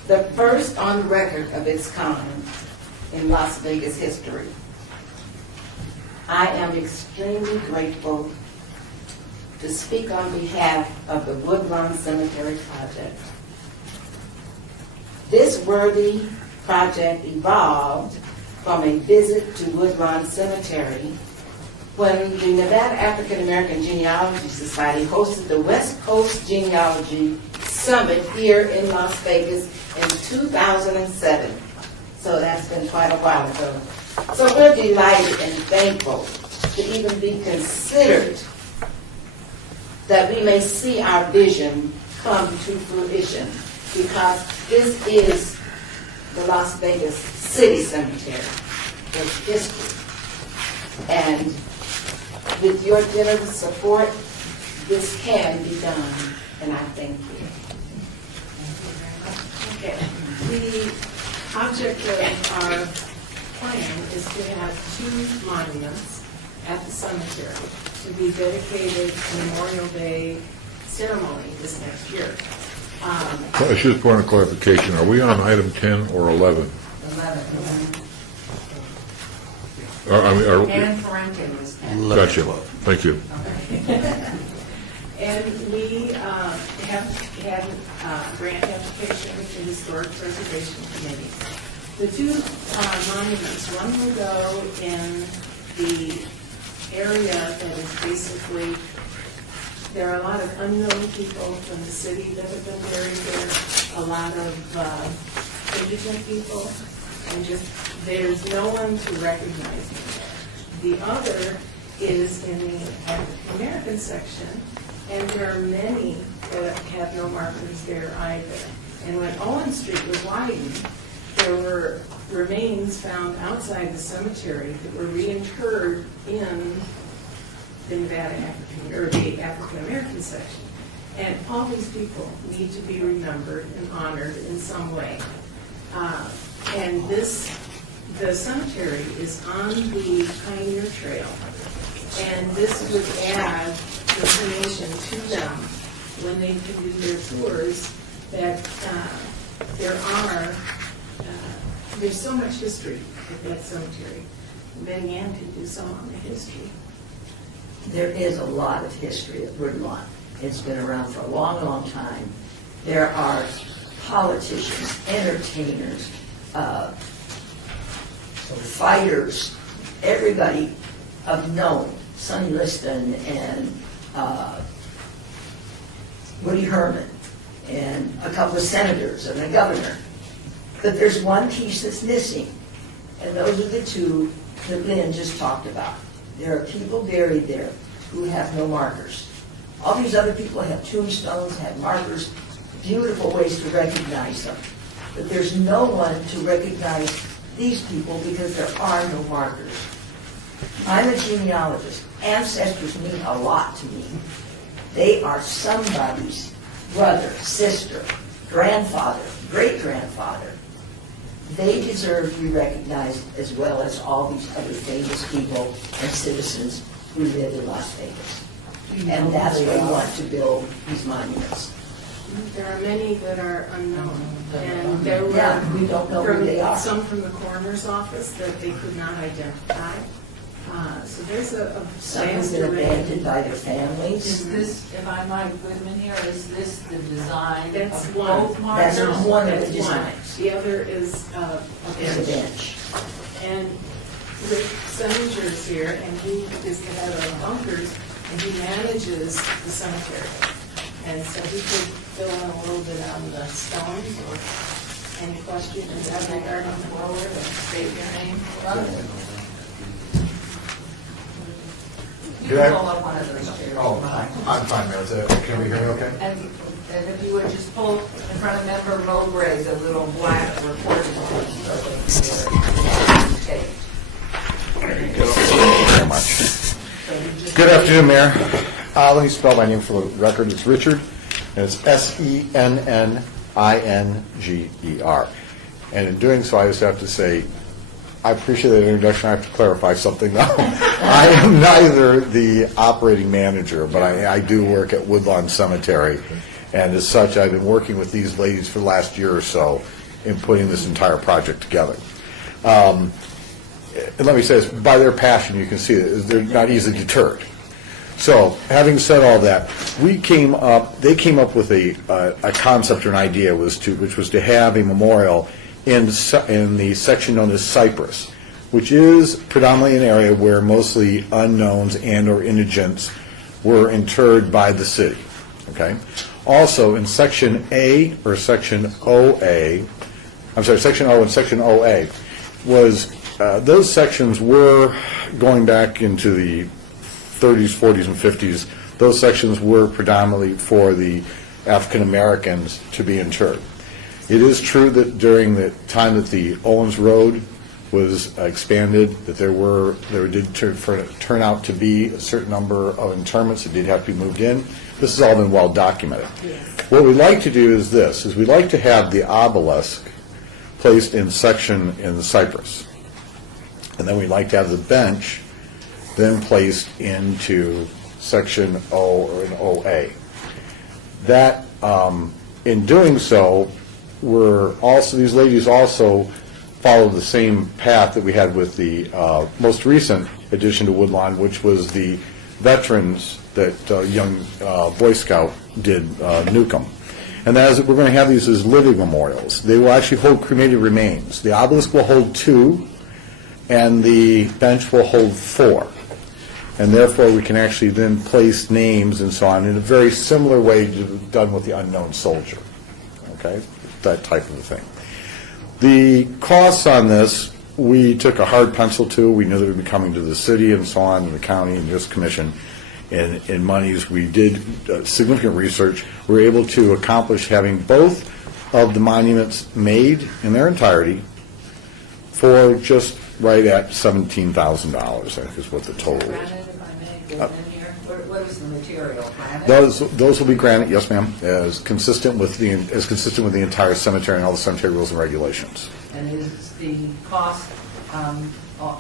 the first on record of its kind in Las Vegas history. I am extremely grateful to speak on behalf of the Woodlawn Cemetery Project. This worthy project evolved from a visit to Woodlawn Cemetery when the Nevada African American Genealogy Society hosted the West Coast Genealogy Summit here in Las Vegas in 2007. So that's been quite a while ago. So we're delighted and thankful to even be considered that we may see our vision come to fruition, because this is the Las Vegas City Cemetery. It's history. And with your generous support, this can be done, and I thank you. Okay. The object of our plan is to have 2 monuments at the cemetery to be dedicated to Memorial Day ceremony this next year. It's just a point of clarification. Are we on item 10 or 11? 11. And Ferentino was 10. Gotcha. Thank you. And we have had grant application to the Historic Preservation Committee. The 2 monuments, one will go in the area that is basically, there are a lot of unknown people from the city that have been buried there, a lot of indigent people, and just, there's no one to recognize them there. The other is in the African American section, and there are many that have no markers there either. And when Owen Street was widened, there were remains found outside the cemetery that were reinterred in the Nevada African, or the African American section. And all these people need to be remembered and honored in some way. And the cemetery is on the Pioneer Trail, and this would add information to them when they can do their tours that there's so much history at that cemetery. Betty Ann could do some on the history. There is a lot of history at Woodlawn. It's been around for a long, long time. There are politicians, entertainers, fighters, everybody of note, Sonny Liston and Woody Herman, and a couple of senators and the governor. But there's one piece that's missing, and those are the two that Lynn just talked about. There are people buried there who have no markers. All these other people have tombstones, have markers, beautiful ways to recognize them. But there's no one to recognize these people because there are no markers. I'm a genealogist. Ancestors mean a lot to me. They are somebody's brother, sister, grandfather, great-grandfather. They deserve to be recognized as well as all these other famous people and citizens who live in Las Vegas. And that's why we want to build these monuments. There are many that are unknown, and there were Yeah, we don't know who they are. some from the coroner's office that they could not identify. So there's a Some have vast been array. abandoned by their families. Is this, if I might, Goodman here, is this the design That's of one. both markers? That's one of the That's one. designs. The other is a Is a bench. bench. And Rick Senninger's here, and he is the head of bunkers, and he manages the cemetery. And so he could fill in a little bit on the stones or any questions you have regarding Forward and state your name. You Good can af- pull up one of those chairs. Oh, I'm fine, Mayor. Is that- Can we hear me okay? And if you would just pull in front of Member Mowbray, the little black recording. Very much. Good afternoon, Mayor. Let me spell my name for the record. It's Richard, and it's Senninger. And in doing so, I just have to say, I appreciate that introduction. I have to clarify something now. I am neither the operating manager, but I do work at Woodlawn Cemetery. And as such, I've been working with these ladies for the last year or so in putting this entire project together. And let me say this, by their passion, you can see that they're not easily deterred. So, having said all that, they came up with a concept or an idea, which was to have a memorial in the section known as Cypress, which is predominantly an area where mostly unknowns and or indigents were interred by the city. Okay. Also, in Section A or Section OA, Section O and Section OA, those sections were going back into the 30s, 40s, and 50s. Those sections were predominantly for the African Americans to be interred. It is true that during the time that the Owens Road was expanded, that there did turn out to be a certain number of interments that did have to be moved in. This has all been well documented. Yes. What we'd like to do is this, we'd like to have the obelisk placed in the Cypress. And then we'd like to have the bench then placed into Section O or an OA. That, in doing so, these ladies also followed the same path that we had with the most recent addition to Woodlawn, which was the veterans that young Boy Scout did, Newcomb. And that is that we're going to have these as living memorials. They will actually hold cremated remains. The obelisk will hold 2, and the bench will hold 4. And therefore, we can actually then place names and so on in a very similar way done with the unknown soldier. Okay? That type of a thing. The costs on this, we took a hard pencil to. We knew that it would be coming to the city and so on, and the county and this commission. In monies, we did significant research. We were able to accomplish having both of the monuments made in their entirety for just right at $17,000, I think is what the total is. What is the material? Those will be granite, yes, ma'am, as consistent with the entire cemetery and all the cemetery rules and regulations. And is the cost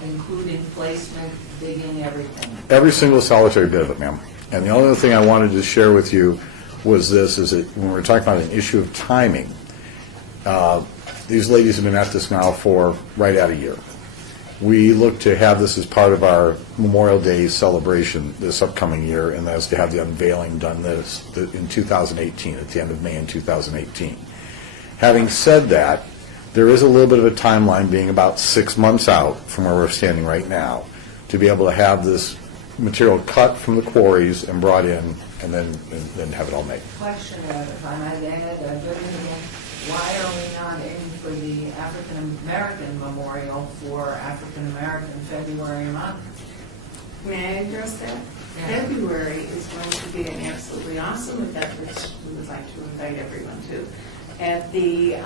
including placement, digging, everything? Every single solitary bit of it, ma'am. And the only other thing I wanted to share with you was this, is that when we're talking about an issue of timing, these ladies have been at this now for right at a year. We look to have this as part of our Memorial Day celebration this upcoming year, and that is to have the unveiling done in 2018, at the end of May in 2018. Having said that, there is a little bit of a timeline being about 6 months out from where we're standing right now. to be able to have this material cut from the quarries and brought in, and then have it all made. Question, if I might add, why are we not aiming for the African American Memorial for African American February month? May I address that? Yeah. February is going to be an absolutely awesome event, which we would like to invite everyone to. At the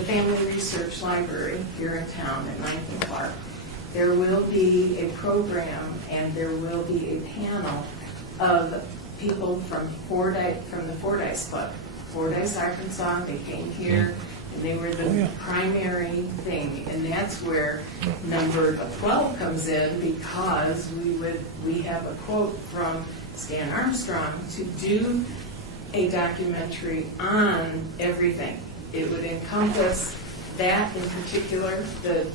Family Research Library here in town at 9th and Clark, there will be a program and there will be a panel of people from the Fordyce Club. Fordyce, Arkansas, they came here and they were the primary thing. And that's where number 12 comes in, because we have a quote from Stan Armstrong to do a documentary on everything. It would encompass that in particular, the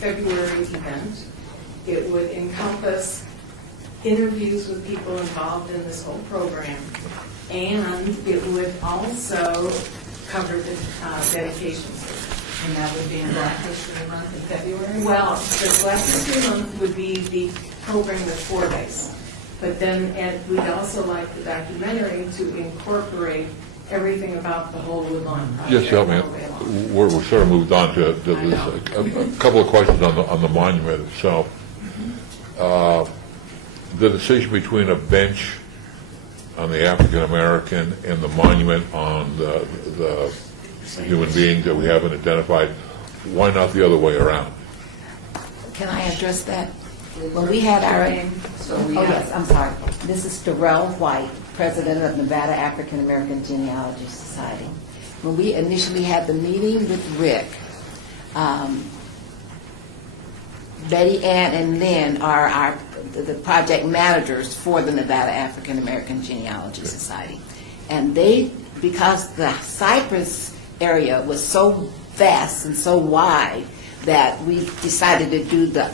February event. It would encompass interviews with people involved in this whole program. And it would also cover the dedication service. And that would be in Black History Month in February? Well, the Black History Month would be the program with Fordyce. But then we'd also like the documentary to incorporate everything about the whole Woodlawn project. Just help me, we're sort of moved on to this, a couple of questions on the monument itself. The decision between a bench on the African American and the monument on the human beings that we haven't identified, why not the other way around? Can I address that? When we had our, yes, I'm sorry. This is Darrell White, president of Nevada African American Genealogy Society. When we initially had the meeting with Rick, Betty Ann and Lynn are the project managers for the Nevada African American Genealogy Society. And they, because the Cypress area was so vast and so wide, that we decided to do the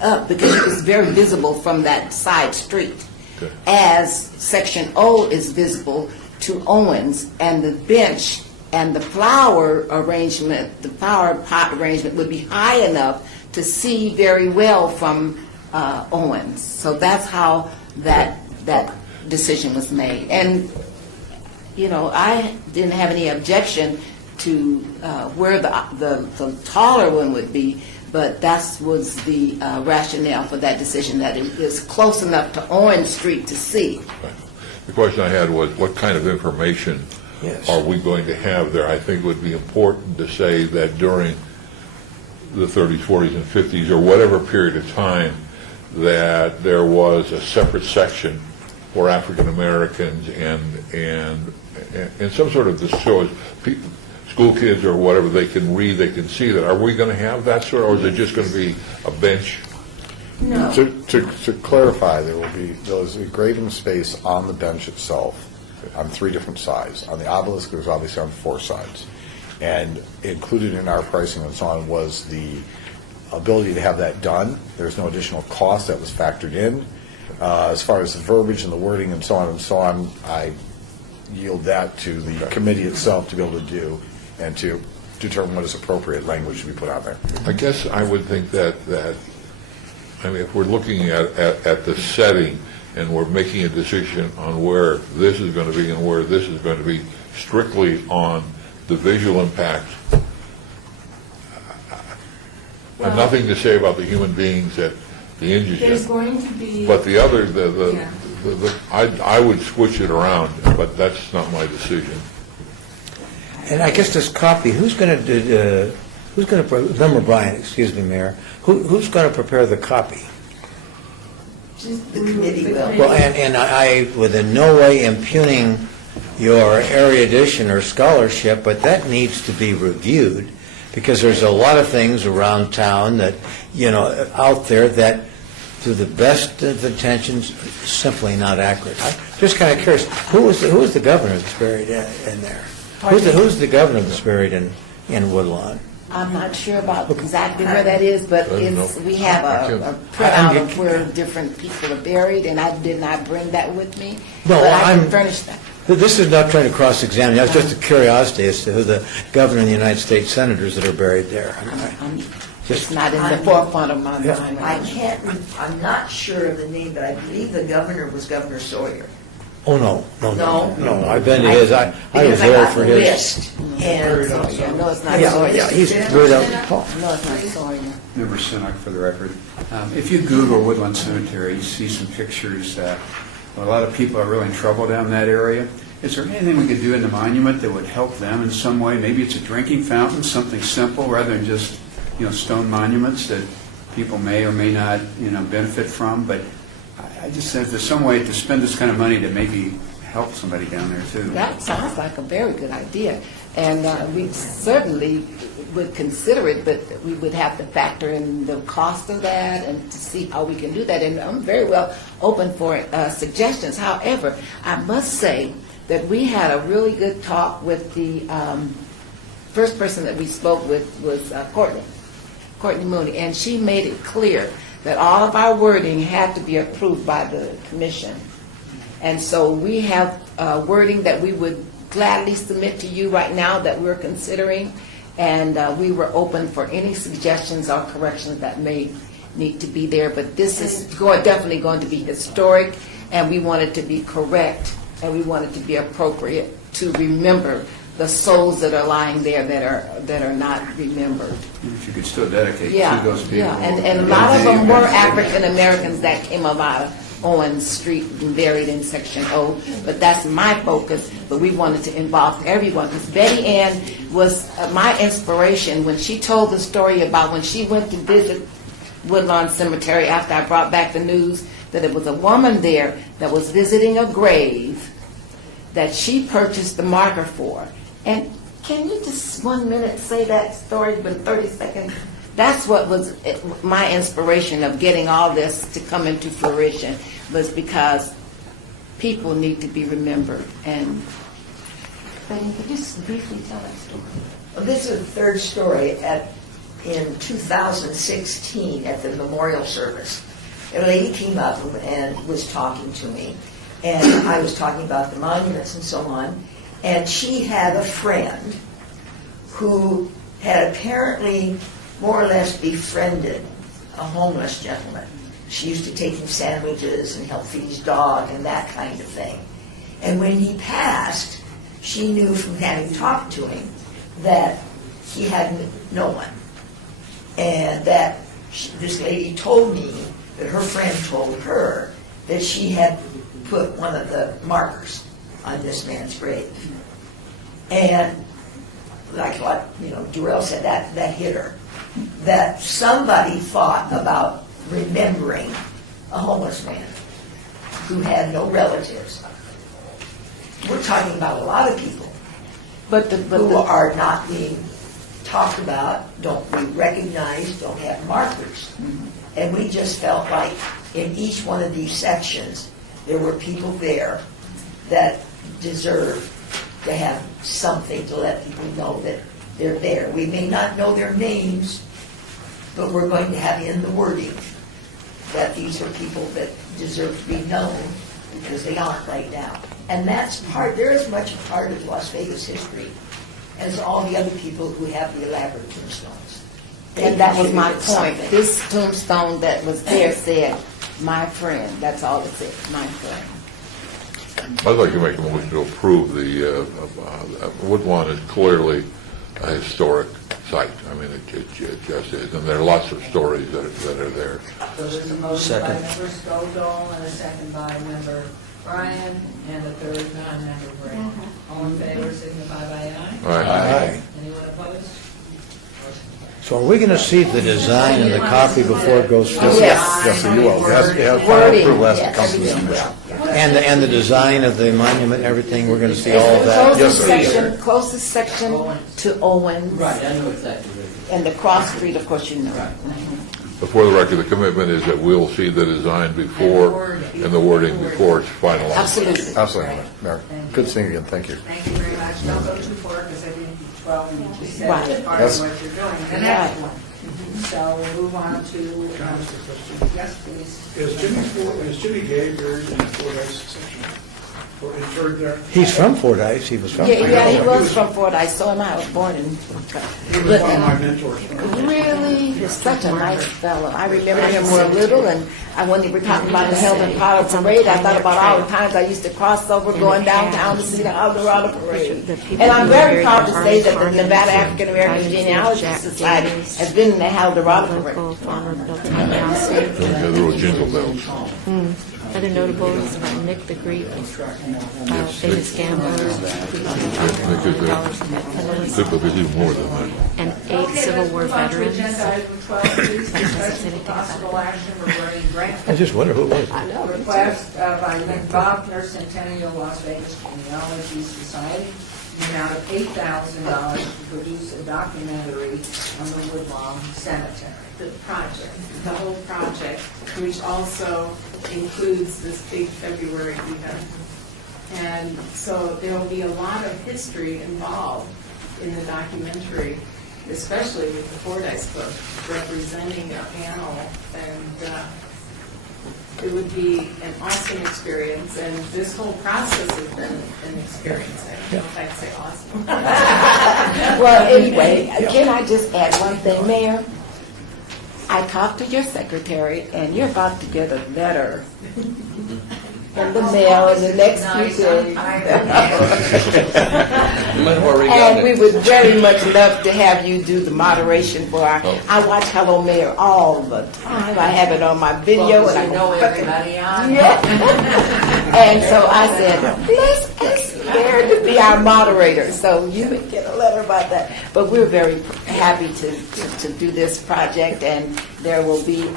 up because it was very visible from that side street. Okay. As Section O is visible to Owens, and the bench and the flower arrangement, the flower pot arrangement would be high enough to see very well from Owens. So that's how that decision was made. And, you know, I didn't have any objection to where the taller one would be, but that was the rationale for that decision, that it is close enough to Orange Street to see. Right. The question I had was, what kind of information are we going to have there? I think it would be important to say that during the 30s, 40s, and 50s, or whatever period of time, that there was a separate section for African Americans and some sort of this shows people, school kids or whatever, they can read, they can see that. Are we going to have that sort, or is it just going to be a bench? No. To clarify, there's a graving space on the bench itself on 3 different sides. On the obelisk, there's obviously on 4 sides. And included in our pricing and so on was the ability to have that done. There's no additional cost that was factored in. As far as the verbiage and the wording and so on, I yield that to the committee itself to be able to do and to determine what is appropriate language to be put out there. I guess I would think that I mean, if we're looking at the setting and we're making a decision on where this is going to be and where this is going to be strictly on the visual impact, I have nothing to say about the human beings that the injuries. There's going to be. But the other, I would switch it around, but that's not my decision. And I guess this copy, who's going to Member Bryan, excuse me, Mayor, who's going to prepare the copy? The committee will. Well, and I, with in no way impugning your erudition or scholarship, but that needs to be reviewed, because there's a lot of things around town that, you know, out there that, to the best of intentions, simply not accurate. I'm just kind of curious, who is the governor that's buried in there? Who's the governor that's buried in Woodlawn? I'm not sure about exactly where that is, but we have a printout of where different people are buried, and I did not bring that with me. No, but I can furnish that. This is not trying to cross-examine. That's just a curiosity as to who the governor and the United States senators that are buried there. It's not in the forefront of my mind. I can't, I'm not sure of the name, but I believe the governor was Governor Sawyer. Oh, no. No? I've been to his, I was Because I there got for the his. list, and, No, it's not Yeah, Sawyer. yeah, he's right out. No, it's not Sawyer. Member Sinnock for the record. If you Google Woodland Cemetery, you see some pictures. A lot of people are really in trouble down that area. Is there anything we could do in the monument that would help them in some way? Maybe it's a drinking fountain, something simple, rather than just, stone monuments that people may or may not, benefit from. But I just said there's some way to spend this kind of money to maybe help somebody down there too. That sounds like a very good idea, and we certainly would consider it, but we would have to factor in the cost of that and to see how we can do that. And I'm very well open for suggestions. However, I must say that we had a really good talk with the first person that we spoke with was Courtney Mooney, and she made it clear that all of our wording had to be approved by the commission. And so we have wording that we would gladly submit to you right now that we're considering, and we were open for any suggestions or corrections that may need to be there. But this is definitely going to be historic, and we want it to be correct, and we want it to be appropriate to remember the souls that are lying there that are not remembered. If you could still dedicate Yeah, to those people. yeah, and a lot of them were African Americans that came up out of Owens Street and buried in Section O, but that's my focus. But we wanted to involve everyone, because Betty Ann was my inspiration when she told the story about when she went to visit Woodlawn Cemetery after I brought back the news that it was a woman there that was visiting a grave that she purchased the marker for. And can you just 1 minute say that story, but 30 seconds? That's what was my inspiration of getting all this to come into fruition, was because people need to be remembered. And Betty, could you just briefly tell that story? well, this is the third story in 2016 at the memorial service. A lady came up and was talking to me, and I was talking about the monuments and so on, and she had a friend who had apparently more or less befriended a homeless gentleman. She used to take him sandwiches and help feed his dog and that kind of thing. And when he passed, she knew from having talked to him that he had no one. And that this lady told me that her friend told her that she had put one of the markers on this man's grave. And like what Durrell said, that hit her. That somebody thought about remembering a homeless man who had no relatives. We're talking about a lot of people who are not being talked about, don't be recognized, don't have markers. Mm-hmm. And we just felt like in each one of these sections, there were people there that deserve to have something to let people know that they're there. We may not know their names, but we're going to have in the wording that these are people that deserve to be known because they aren't right now. And that's they're as much a part of Las Vegas history as all the other people who have the elaborate tombstones. And that was my point. This tombstone that was there said, "My friend." That's all it said, "My friend." I'd like to make a motion to approve the, Woodlawn is clearly a historic site. I mean, it just is, and there are lots of stories that are there. So there's a motion by member Stovall and a second by member Bryan and a third by member Gray. All in favor, signify by aye. Aye. Anyone opposed? So are we going to see the design and the copy before it goes forward? Yes, you will. Final approval has to come from the commission. And the design of the monument, everything, we're going to see all of that? Closest section to Owens. Right, I know exactly where it is. And the cross street, of course, you know. Right. Before the record, the commitment is that we'll see the design before and the wording before it's finalized. Absolutely. Absolutely, Mayor. Good seeing you again. Thank you. Thank you very much. Don't go too far because I think 12 you just said Right. is part Yes. of what you're doing. The next one. So we'll move on to, yes, please. Is Jimmy Gay buried in the Fort Rice section? interred there. He's from Fordyce, he was from. Yeah, he was from Fordyce, so am I. I was born in. He was one of my mentors. Really, he's such a nice fellow. I remember him when we were little, and when they were talking about the Heldon Power Parade, I thought about all the times I used to cross over going downtown to see the Eldorado Parade. And I'm very proud to say that the Nevada African American Genealogy Society has been in the Eldorado Parade. The little jingle bells. Other notables, Nick the Greek, famous gambler, But there's even more than that. and 8 Civil War veterans. Possible action regarding grant. I just wonder who it was. Request by Nick Bachner, Centennial Las Vegas Genealogy Society, in the amount of $8,000 to produce a documentary on the Woodlawn Cemetery. The project, the whole project, which also includes this big February event. And so there will be a lot of history involved in the documentary, especially with the Fordyce Club representing our panel. And it would be an awesome experience, and this whole process has been an experience. I don't know if I'd say awesome. Well, anyway, can I just add one thing, Mayor? I talked to your secretary, and you're about to get a letter in the mail in the next few days. And we would very much love to have you do the moderation for our, I watch Hello Mayor all the time. I have it on my video. Well, and I know everybody on. Yeah. And so I said, let's ask Mayor to be our moderator. So you would get a letter about that. But we're very happy to do this project, and there will be,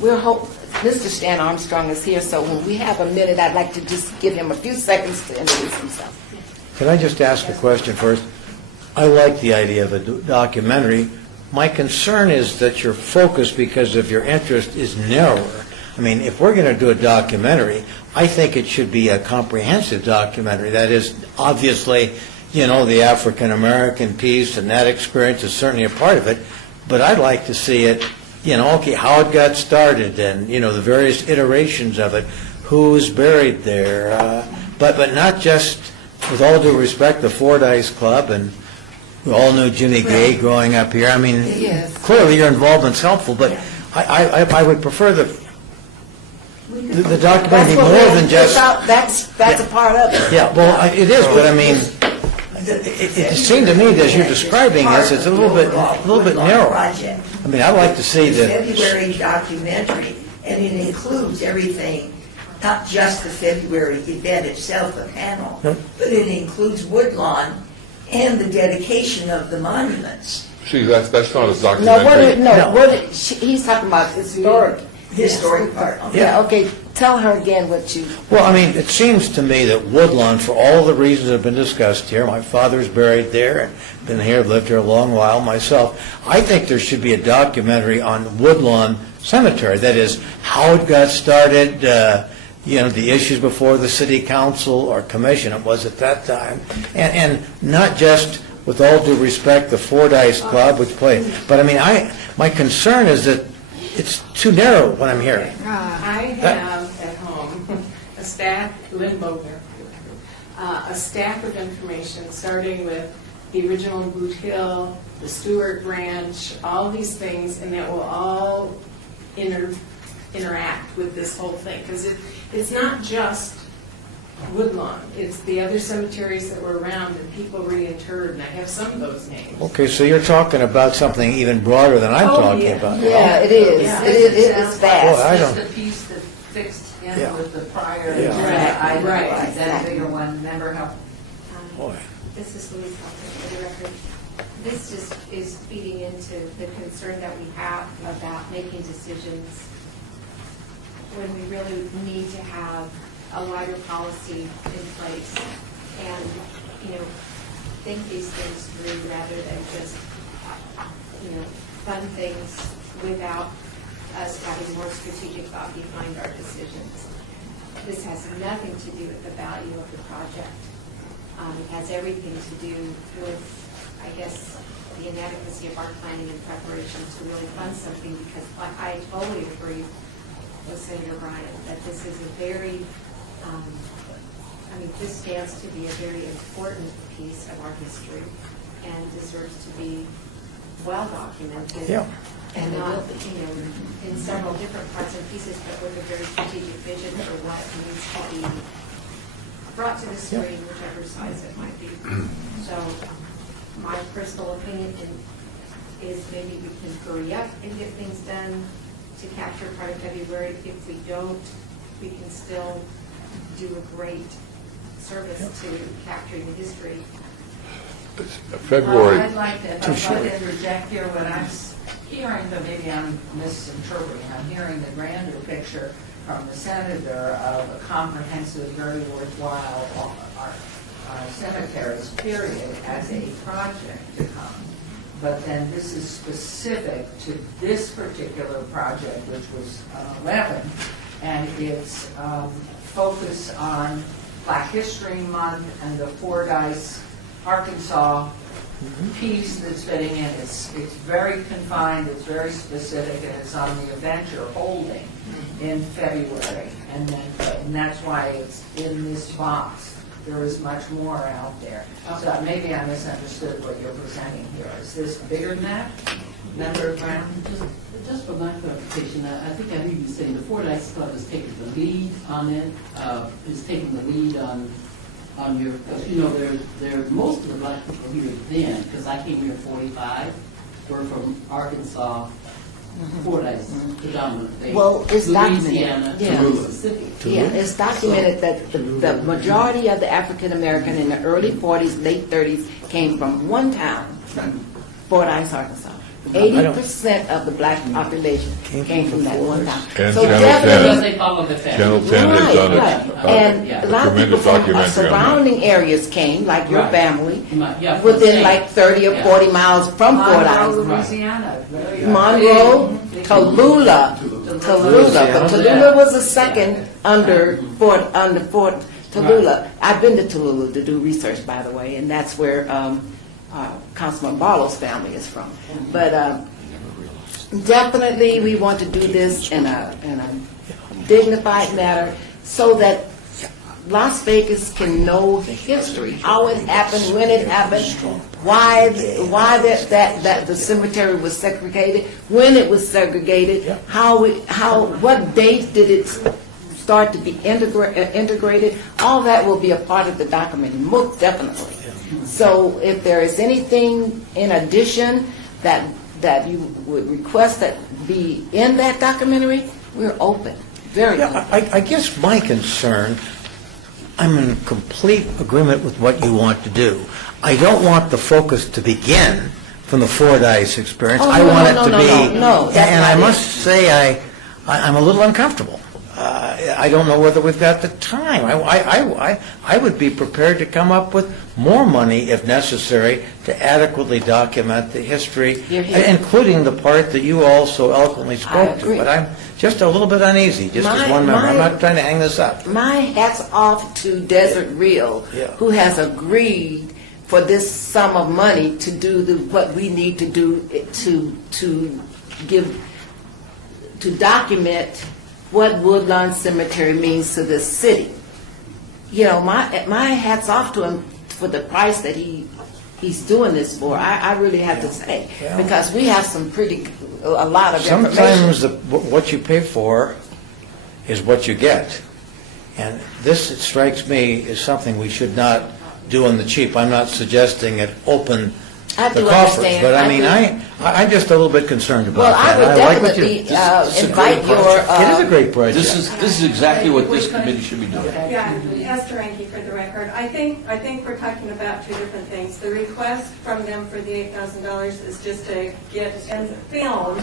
Mr. Stan Armstrong is here, so when we have a minute, I'd like to just give him a few seconds to introduce himself. Can I just ask a question first? I like the idea of a documentary. My concern is that your focus, because of your interest, is narrower. I mean, if we're going to do a documentary, I think it should be a comprehensive documentary. That is, obviously, the African-American piece and that experience is certainly a part of it, but I'd like to see it, okay, how it got started and, the various iterations of it, who's buried there, but not just, with all due respect, the Fordyce Club, and we all knew Jimmy Gay growing up here. I mean, clearly your involvement's helpful, but I would prefer the documentary more than just... That's a part of it. Yeah, well, it is, but I mean, it seemed to me that as you're describing this, it's a little bit narrow. I mean, I'd like to see the... February documentary, and it includes everything, not just the February event itself, the panel, but it includes Woodlawn and the dedication of the monuments. See, that's not a documentary. He's talking about historic part. Yeah, okay. Tell her again what you... Well, I mean, it seems to me that Woodlawn, for all the reasons that have been discussed here, my father's buried there, and been here, lived here a long while myself, I think there should be a documentary on Woodlawn Cemetery. That is, how it got started, the issues before the city council or commission, it was at that time, and not just, with all due respect, the Fordyce Club, which played, but I mean, my concern is that it's too narrow what I'm hearing. I have at home a stack, Lynn Bogner, a stack of information, starting with the original Boot Hill, the Stewart Ranch, all these things, and that will all interact with this whole thing. Because it's not just Woodlawn, it's the other cemeteries that were around and people reinterred, and I have some of those names. Okay, so you're talking about something even broader than I'm talking about. Yeah, it is. Yeah. It is vast. Boy, I It's don't... the piece that fixed in with the prior Yeah. right, that bigger one, remember how... Boy. This is Louise Halter for the record. This just is feeding into the concern that we have about making decisions when we really need to have a wider policy in place and, think these things through rather than just, fund things without us having more strategic thought behind our decisions. This has nothing to do with the value of the project. It has everything to do with, I guess, the inadequacy of our planning and preparation to really fund something, because I totally agree with Senator Bryan that this is a very this stands to be a very important piece of our history and deserves to be well documented. Yeah. And not, in several different parts and pieces, but with a very strategic vision for what needs to be brought to the screen, whichever size it might be. So my personal opinion is maybe we can hurry up and get things done to capture part of February. If we don't, we can still do a great service to capturing the history. February. I'd like to interject here what I'm hearing, but maybe I'm misinterpreting. I'm hearing the grander picture from the senator of a comprehensive, very worthwhile cemeteries, period, as a project to come. But then this is specific to this particular project, which was 11, and it's focus on Black History Month and the Fordyce, Arkansas piece that's fitting in. It's very confined, it's very specific, and it's on the event you're holding in February. And that's why it's in this box. There is much more out there. So maybe I misunderstood what you're presenting here. Is this bigger than that? Member Brown? Just for my clarification, I think I heard you saying the Fordyce Club is taking the lead on it, is taking the lead on your, there most of the Black people here then, because I came here in 45, were from Arkansas, Fordyce, predominantly. Well, it's Louisiana, documented. Yeah. Mississippi. Yeah, it's documented that the majority of the African American in the early 40s, late 30s came from one town, Fordyce, Arkansas. 80% of the Black population came from that one town. And So Channel 10, They follow the family. Channel 10 has done And a a lot of people tremendous from documentary on surrounding areas came, like your Right. family, Yeah, within like 30 or 40 miles from Monroe, Fordyce. Louisiana. Monroe, Tallulah. But Tallulah was the second under Fort Tallulah. I've been to Tallulah to do research, by the way, and that's where Councilman Barlow's family is from. But definitely, we want to do this in a dignified manner so that Las Vegas can know the history, how it happened, when it happened, why that the cemetery was segregated, when it was segregated, what date did it start to be integrated. All that will be a part of the document, most definitely. So if there is anything in addition that you would request that be in that documentary, we're open, very open. I guess my concern, I'm in complete agreement with what you want to do. I don't want the focus to begin from the Fordyce experience. I want it to be, and I must say I'm a little uncomfortable. I don't know whether we've got the time. I would be prepared to come up with more money if necessary to adequately document the history, including the part that you all so eloquently spoke to. But I'm just a little bit uneasy, just as one member. I'm not trying to hang this up. My hat's off to Desert Real, who has agreed for this sum of money to do what we need to do to document what Woodlawn Cemetery means to this city. My hat's off to him for the price that he's doing this for. I really have to say, because we have a lot of information. Sometimes what you pay for is what you get. And this, it strikes me, is something we should not do on the cheap. I'm not suggesting it open the coffers, but I'm just a little bit concerned about that. Well, I would definitely invite your... It is a great project. This is exactly what this committee should be doing. Yeah, Esther Ranke for the record. I think we're talking about two different things. The request from them for the $8,000 is just to get in film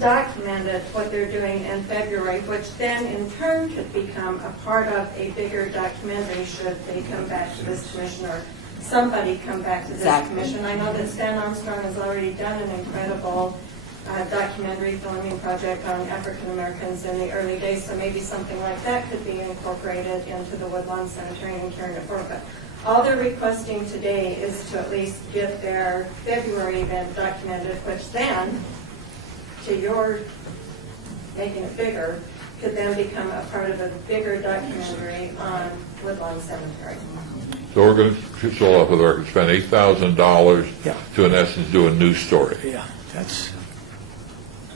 documented what they're doing in February, which then in turn could become a part of a bigger documentary should they come back to this commission or somebody come back to this commission. I know that Stan Armstrong has already done an incredible documentary filming project on African Americans in the early days, so maybe something like that could be incorporated into the Woodlawn Cemetery and carried it forward. But all they're requesting today is to at least get their February event documented, which then, to your making it bigger, could then become a part of a bigger documentary on Woodlawn Cemetery. So we're going to, just all off of the record, spend $8,000 Yeah. to, in essence, do a news story. Yeah, that's,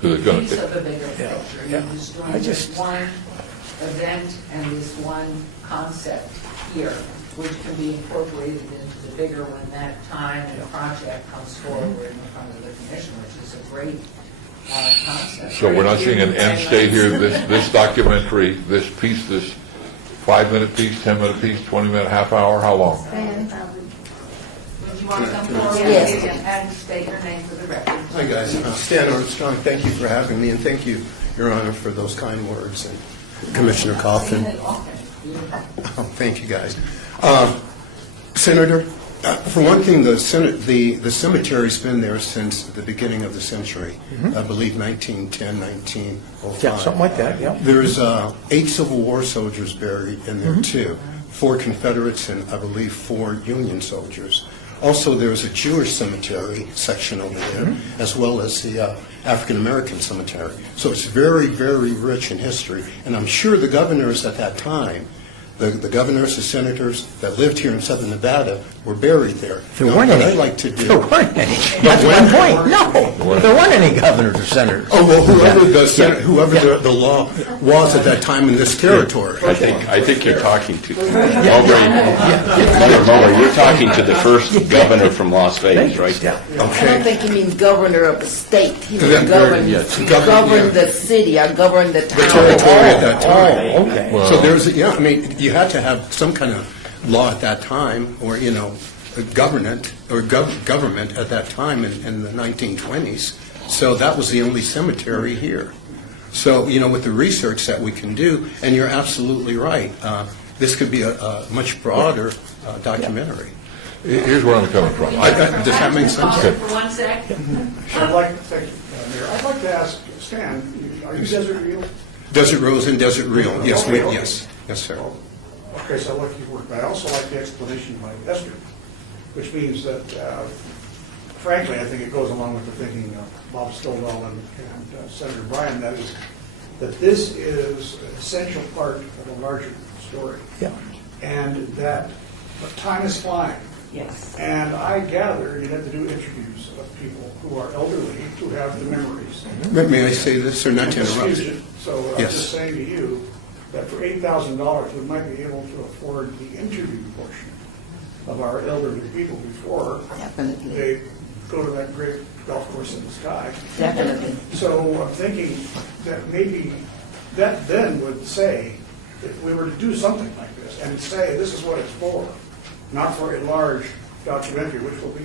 Because it's going Piece to, of the bigger Yeah. picture. Yeah. You're just doing I this just- one event and this one concept here, which can be incorporated into the bigger when that time and project comes forward in front of the commission, which is a great concept. so we're not seeing an end state here, this documentary, this piece, this 5-minute piece, 10-minute piece, 20-minute, half hour, how long? Would you want to come forward Yes. and state your name for the record? Hi, guys. Stan Armstrong, thank you for having me, and thank you, Your Honor, for those kind words, and Commissioner Coffin. Oh, thank you, guys. Senator, for one thing, the cemetery's been there since the beginning of the century, I believe 1910, 1905. yeah, something like that, yeah. There's 8 Civil War soldiers buried in there, too. 4 Confederates and, I believe, 4 Union soldiers. Also, there's a Jewish cemetery section over there, as well as the African-American cemetery. So it's very, very rich in history. And I'm sure the governors at that time, the governors, the senators that lived here in southern Nevada were buried there. There Now, weren't what any. I like to do... There weren't any. That's my point. No, there weren't any governors or senators. Oh, well, whoever the law was at that time in this territory. I think you're talking to, you're talking to the first governor from Las Vegas, right? Yeah. I don't think he means governor of the state. He means That- govern, yes. govern the city or govern the town. The territory at that time. Oh, okay. So there's, I mean, you had to have some kind of law at that time, or, a government at that time in the 1920s. So that was the only cemetery here. So, with the research that we can do, and you're absolutely right, this could be a much broader documentary. Here's where I'm coming from. Does that make sense? For 1 sec. I'd like, thank you, Mayor. I'd like to ask Stan, are you Desert Real? Desert Rose and Desert Real, yes, Okay. yes, sir. Okay, so I like your work, but I also like the explanation by Esther, which means that, frankly, I think it goes along with the thinking of Bob Stovall and Senator Bryan, that is, that this is an essential part of a larger story. Yeah. And that time is flying. Yes. And I gather you have to do interviews of people who are elderly, who have the memories. May I say this, or not to interrupt? Excuse me. So I'm Yes. just saying to you that for $8,000, we might be able to afford the interview portion of our elderly people before Definitely. they go to that great golf course in the sky. Definitely. So I'm thinking that maybe that then would say, if we were to do something like this, and say this is what it's for, not for a large documentary, which will be,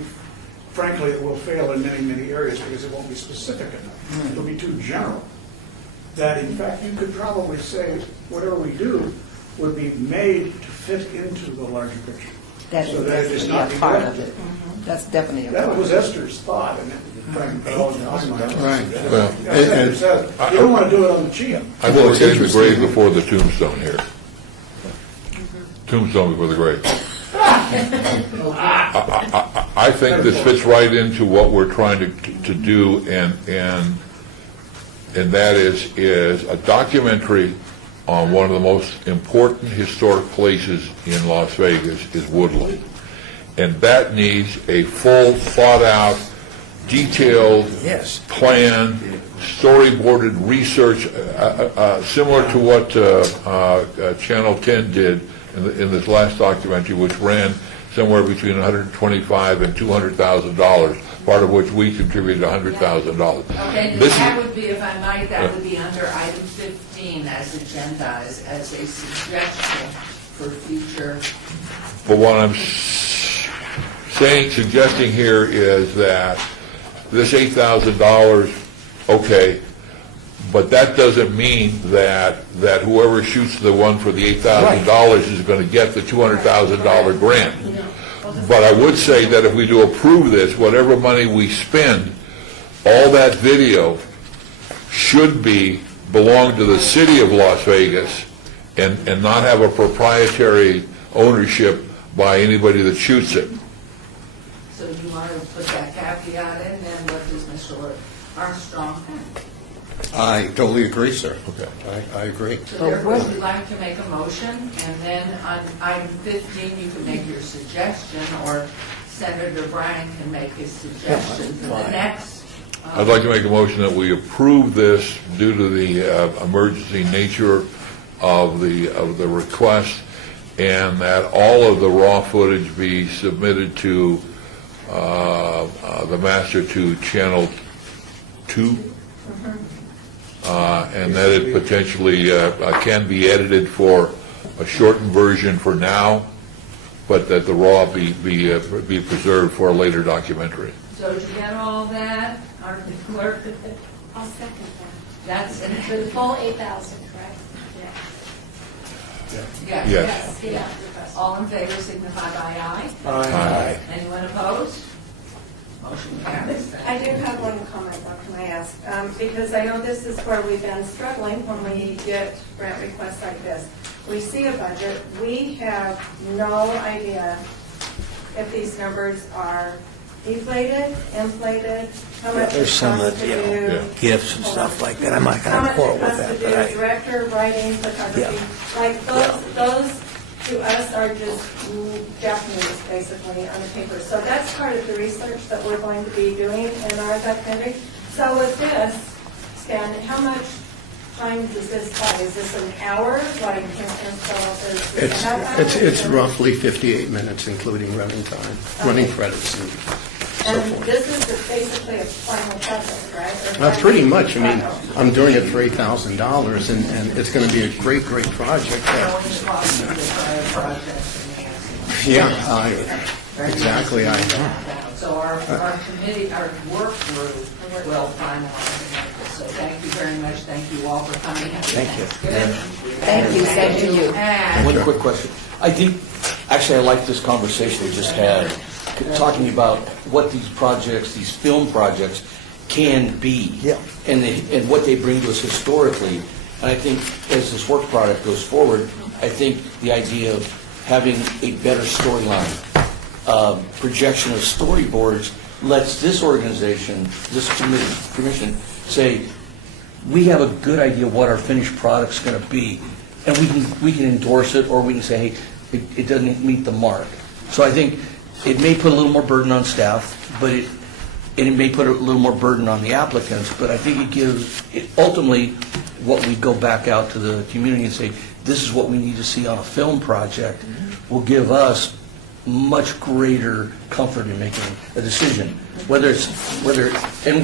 frankly, it will fail in many, many areas because it won't be specific enough. It'll be too general. That in fact you could probably say whatever we do would be made to fit into the larger picture. That So is that it is not definitely a part of neglected. it. That's definitely a part That of was it. Esther's thought, and it all in my mind. Right. Well, Senator said, you don't want to do it on the cheap. I think we're getting the grave before the tombstone here. Tombstone before the grave. I think this fits right into what we're trying to do, and that is a documentary on one of the most important historic places in Las Vegas is Woodland. And that needs a full, thought-out, detailed plan, storyboarded research, similar to what Channel 10 did in this last documentary, which ran somewhere between $125,000 and $200,000, part of which we contributed $100,000. Okay, that would be, if I might, that would be under item 15 as agendized, as a suggestion for future. But what I'm suggesting here is that this $8,000, okay, but that doesn't mean that whoever shoots the one for the $8,000 is going to get the $200,000 grant. But I would say that if we do approve this, whatever money we spend, all that video should belong to the city of Las Vegas and not have a proprietary ownership by anybody that shoots it. So do you want to put that caveat in, then what does Mr. Armstrong think? I totally agree, sir. Okay. I agree. So therefore, we'd like to make a motion, and then on item 15, you can make your suggestion, or Senator Bryan can make his suggestion for the next. I'd like to make a motion that we approve this due to the emergency nature of the request, and that all of the raw footage be submitted to the master to channel 2, and that it potentially can be edited for a shortened version for now, but that the raw be preserved for a later documentary. So did you get all that, our clerk? I'll second that. That's For the full 8,000, correct? Yes. Yes. Yeah. All in favor signify by aye. Aye. Anyone opposed? Motion carries. I do have one comment, though, can I ask? Because I know this is where we've been struggling when we get grant requests like this. We see a budget, we have no idea if these numbers are deflated, inflated, how much it There's some costs that, to do. gifts and stuff like that. I'm not How going to much quarrel it with costs that, to but do director, writing, photography. Like, those to us are just Japanese, basically, on the paper. So that's part of the research that we're going to be doing in our documentary. So with this, Stan, how much time does this buy? Is this an hour? Like, It's roughly 58 minutes, including running time, running credits and so And forth. this is basically a final project, right? Or Pretty much. I mean, I'm doing it for $8,000, and it's going to be a great, great project. Exactly. I know. So our committee, our work group will finalize it. So thank you very much. Thank you all for coming. Thank you. Thank you, same to you. And One quick question. I think, actually, I like this conversation we just had, talking about what these projects, these film projects, can be. Yeah. And what they bring to us historically. And I think as this work product goes forward, I think the idea of having a better storyline, projection of storyboards, lets this organization, this commission, say, we have a good idea what our finished product's going to be, and we can endorse it, or we can say, hey, it doesn't meet the mark. So I think it may put a little more burden on staff, but it may put a little more burden on the applicants, but I think it gives, ultimately, what we go back out to the community and say, this is what we need to see on a film project, will give us much greater comfort in making a decision. And when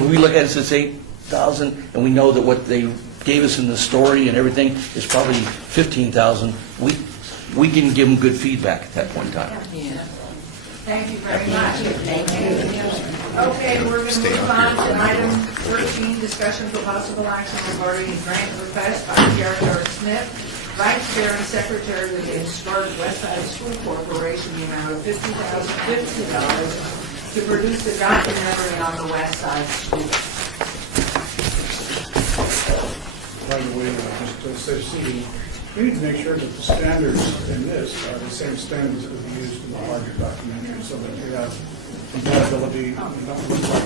we look at it, it's 8,000, and we know that what they gave us in the story and everything is probably 15,000, we can give them good feedback at that point in time. thank you very much. Thank you. Okay, we're going to move on to item 13, discussion for possible action regarding a grant request by Jerry R. Smith, Vice Chair and Secretary of the Historic West Side School Corporation, the amount of $50,050 to produce a documentary on the West Side School. By the way, just to say, we need to make sure that the standards in this are the same standards that we used in the larger documentary, so that we have compatibility. We don't look like,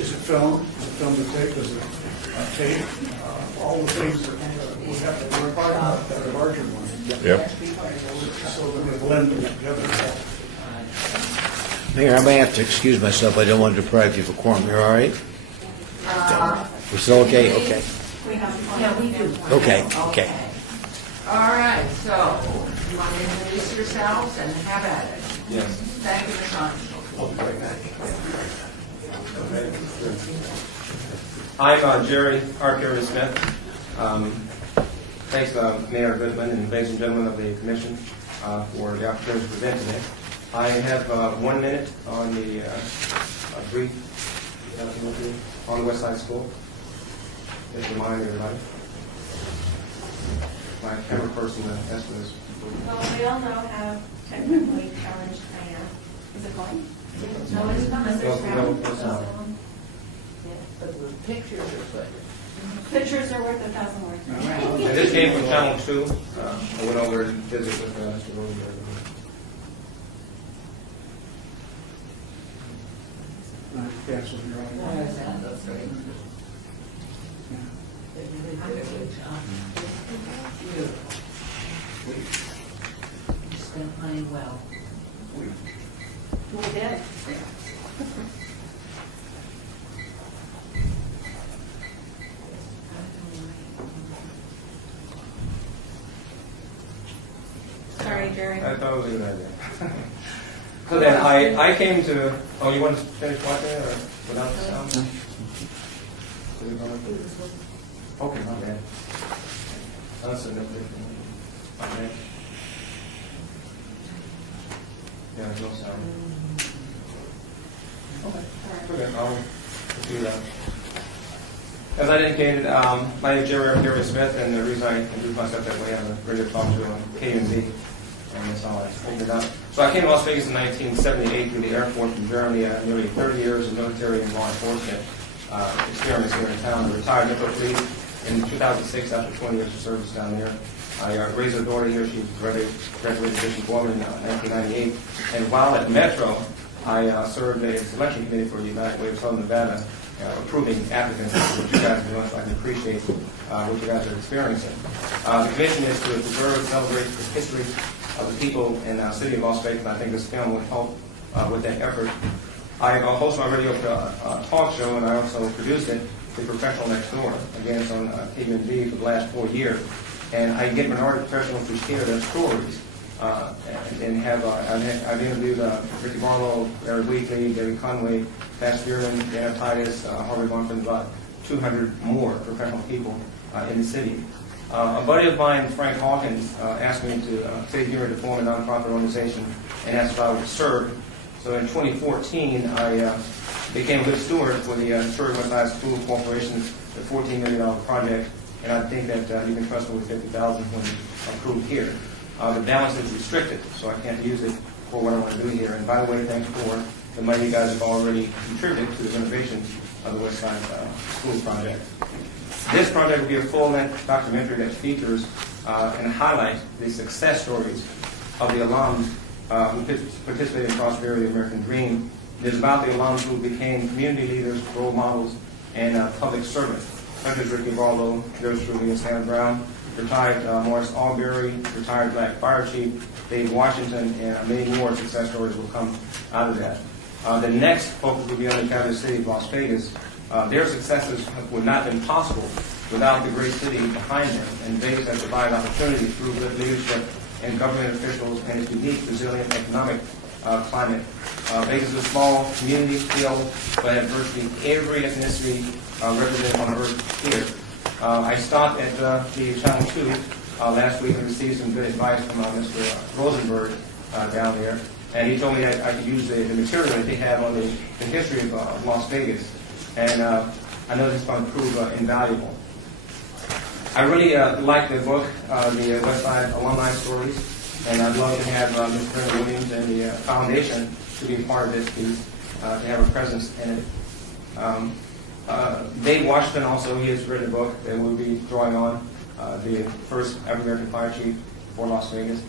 is it film? Is it film to tape? Is it tape? All the things that we have to work hard about that are larger ones. Yep. So that they blend together. Mayor, I may have to excuse myself. I don't want to deprive you of a quorum. You're all right? We're still okay? Okay. Yeah, we do. Okay. All right, so you want to introduce yourselves and have at it. Yes. Thank you, Ms. I'm Jerry R. Smith. Thanks, Mayor Goodman and ladies and gentlemen of the commission for the opportunity to present today. I have 1 minute on the brief on the West Side School. Just to remind everybody. My camera person asked for this. Well, we all know how technically challenged I am. Is it going? No, it's not. No. But the pictures are good. Pictures are worth 1,000 words. And this came from Channel 2. I went over and visited with Mr. Rosenberg. Cancel your own. It's been playing well. We did. Sorry, Jerry. I thought it was a good idea. So then I came to, oh, you want to finish watching it or without the sound? Is it going to- Okay, my bad. That's enough. Okay. Yeah, there's no sound. Okay, I'll do that. As I indicated, my name is Jerry Smith, and the reason I introduced myself that way, I'm a radio talk show on KMZ, and that's how I figured it out. So I came to Las Vegas in 1978 through the Air Force in Germany. I had nearly 30 years of military and law enforcement experience here in town. I retired Metro Police in 2006 after 20 years of service down there. I raised a daughter here. She graduated Division Foreman in 1998. And while at Metro, I served a selection committee for the United Way of Southern Nevada, approving applicants, which you guys are doing, so I can appreciate what you guys are experiencing. The commission is to preserve and celebrate the history of the people in the city of Las Vegas, and I think this film will help with that effort. I host my radio talk show, and I also produced it, The Professional Next Door. Again, it's on KMZ for the last 4 years. And I get minority professionals to share their stories. I've interviewed Ricky Barlow, Eric Wheatley, Gary Conway, Pat Spearman, Dan Titus, Harvey Bonfin, about 200 more professional people in the city. A buddy of mine, Frank Hawkins, asked me to stay here to form a nonprofit organization and asked if I would serve. So in 2014, I became a good steward for the Surrey Westside School Corporation, the $14 million project, and I think that you can trust me with $50,000 when approved here. The balance is restricted, so I can't use it for what I want to do here. And by the way, thanks for the money you guys have already contributed to the renovations of the Westside School project. This project will be a full-length documentary that features and highlights the success stories of the alums who participated in Prosperity, the American Dream. It is about the alums who became community leaders, role models, and public servants, such as Ricky Barlow, yours truly, and Sam Brown, retired Morris Albury, retired Black Fire Chief, Dave Washington, and many more success stories will come out of that. The next focus will be on the capital city of Las Vegas. Their successes would not have been possible without the great city behind them, and Vegas has provided opportunity through good leadership and government officials and its unique, resilient economic climate. Vegas is a small community still, but has virtually every ethnicity represented on earth here. I stopped at the Channel 2 last week and received some good advice from Mr. Rosenberg down there, and he told me that I could use the material that they have on the history of Las Vegas, and I know this is going to prove invaluable. I really like the book, the Westside Alumni Stories, and I'd love to have Ms. Brenda Williams and the foundation to be part of this piece, to have a presence in it. Dave Washington also, he has written a book that we'll be drawing on, the first African-American fire chief for Las Vegas.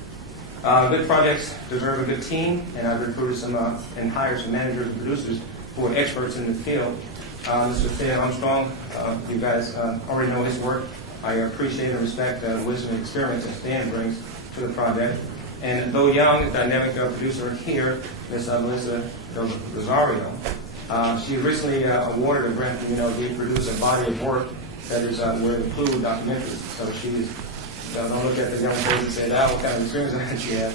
Good projects deserve a good team, and I've recruited some and hired some managers and producers who are experts in the field. Mr. Ted Armstrong, you guys already know his work. I appreciate and respect the wisdom and experience that Stan brings to the project. And though young, dynamic producer here, Ms. Melissa Rosario, she recently awarded a grant to produce a body of work that is will include documentaries. So she's don't look at the young face and say, what kind of experience she has.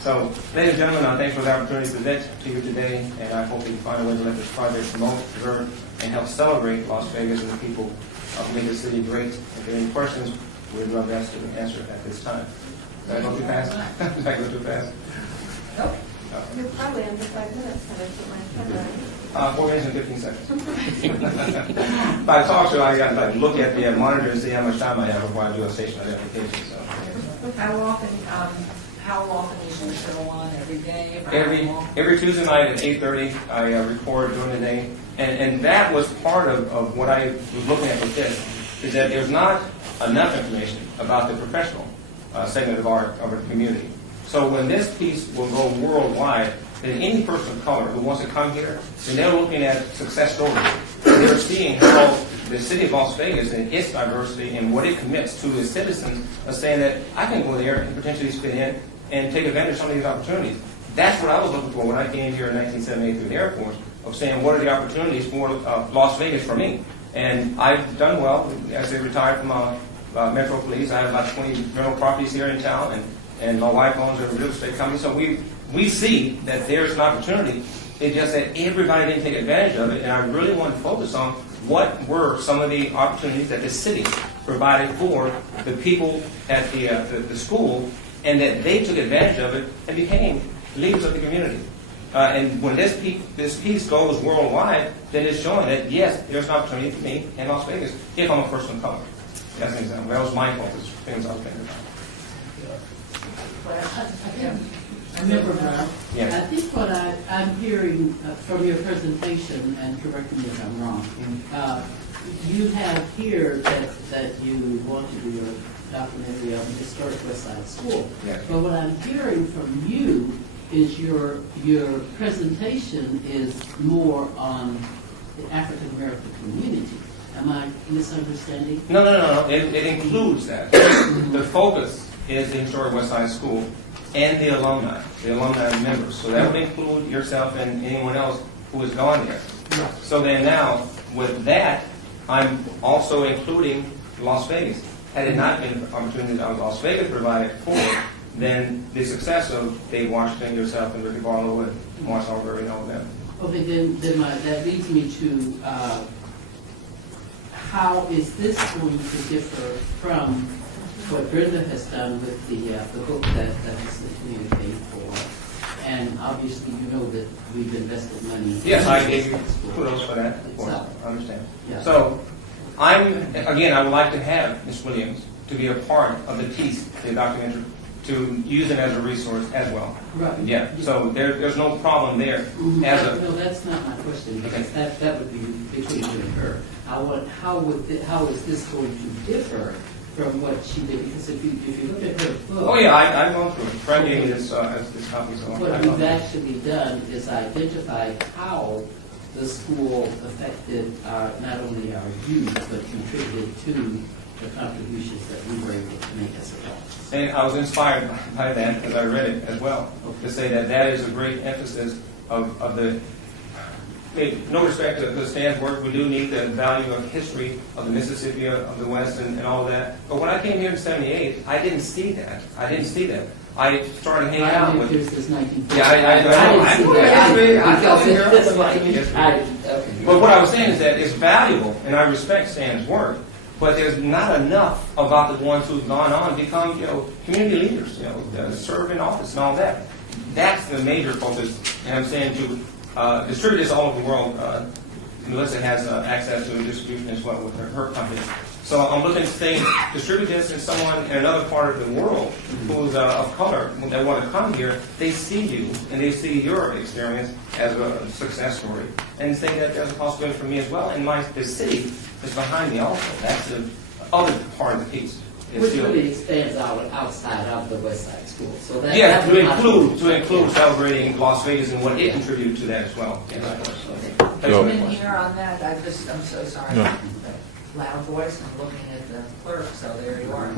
So, ladies and gentlemen, thanks for the opportunity to present to you today, and I hope we can find a way to let this project promote, preserve, and help celebrate Las Vegas and the people who make the city great. If there are any questions, we'd love to answer at this time. Did I go too fast? Did I go too fast? Nope. You're probably under 5 minutes, when I put my time on. 4 minutes and 15 seconds. By talk show, I got to look at the monitor and see how much time I have before I do a station identification. So. How often is your show on? Every day? Every Tuesday night at 8:30, I record during the day. And that was part of what I was looking at with this, is that there's not enough information about the professional segment of our community. So when this piece will go worldwide, then any person of color who wants to come here, then they're looking at success stories. They're seeing how the city of Las Vegas and its diversity and what it commits to its citizens of saying that I can go there and potentially fit in and take advantage of some of these opportunities. That's what I was looking for when I came here in 1978 through the Air Force, of saying what are the opportunities for Las Vegas for me. And I've done well. As I retired from Metro Police, I have about 20 rental properties here in town, and my wife owns a real estate company. So we see that there's an opportunity. It's just that everybody didn't take advantage of it, and I really want to focus on what were some of the opportunities that the city provided for the people at the school, and that they took advantage of it and became leaders of the community. And when this piece goes worldwide, then it's showing that, yes, there's an opportunity for me in Las Vegas if I'm a person of color. That's an example. That was my focus, things I was thinking about. Member Brown, Yes. I think what I'm hearing from your presentation, and correct me if I'm wrong, you have here that you want to do your documentary on the historic West Side School. Yes. But what I'm hearing from you is your presentation is more on the African American community. Am I misunderstanding? No. It includes that. The focus is the historic West Side School and the alumni members. So that would include yourself and anyone else who has gone there. Right. So then now, with that, I'm also including Las Vegas. Had it not been the opportunity that Las Vegas provided for, then the success of Dave Washington, yourself, and Ricky Barlow, and Marcel Berry, and all of them. Okay, then that leads me to how is this going to differ from what Brenda has done with the book that has communicated for? And obviously, you know that we've invested money. Yes, I gave you kudos for that, of course. I understand. Yeah. So, I would like to have Ms. Williams to be a part of the piece, the documentary, to use it as a resource as well. Right. Yeah, so there's no problem there. No, that's not my question, because that would be between you and her. How is this going to differ from what she did? Because if you look at her book... Oh, yeah, I've gone through it. Fred gave me this copy. So what you've actually done is identify how the school affected not only our youth, but contributed to the contributions that we were able to make as adults. And I was inspired by that as I read it as well, to say that is a great emphasis of the... no respect to Stan's work, we do need the value of history of the Mississippi, of the West, and all that. But when I came here in '78, I didn't see that. I started hanging out with... But what I was saying is that it's valuable, and I respect Stan's work, but there's not enough about the ones who've gone on to become, community leaders, serve in office and all that. That's the major focus, and I'm saying to distribute this all over the world. Melissa has access to distribution as well with her company. So I'm looking to say, distribute this, and someone in another part of the world who's of color, that want to come here, they see you, and they see your experience as a success story, and say that there's a possibility for me as well, and the city is behind me also. That's the other part of the piece. Which really expands outside of the West Side School. So that, yeah, to include celebrating Las Vegas and what it contributed to that as well. In here on that, I'm so sorry. No. Loud voice, I'm looking at the clerk, so there you are.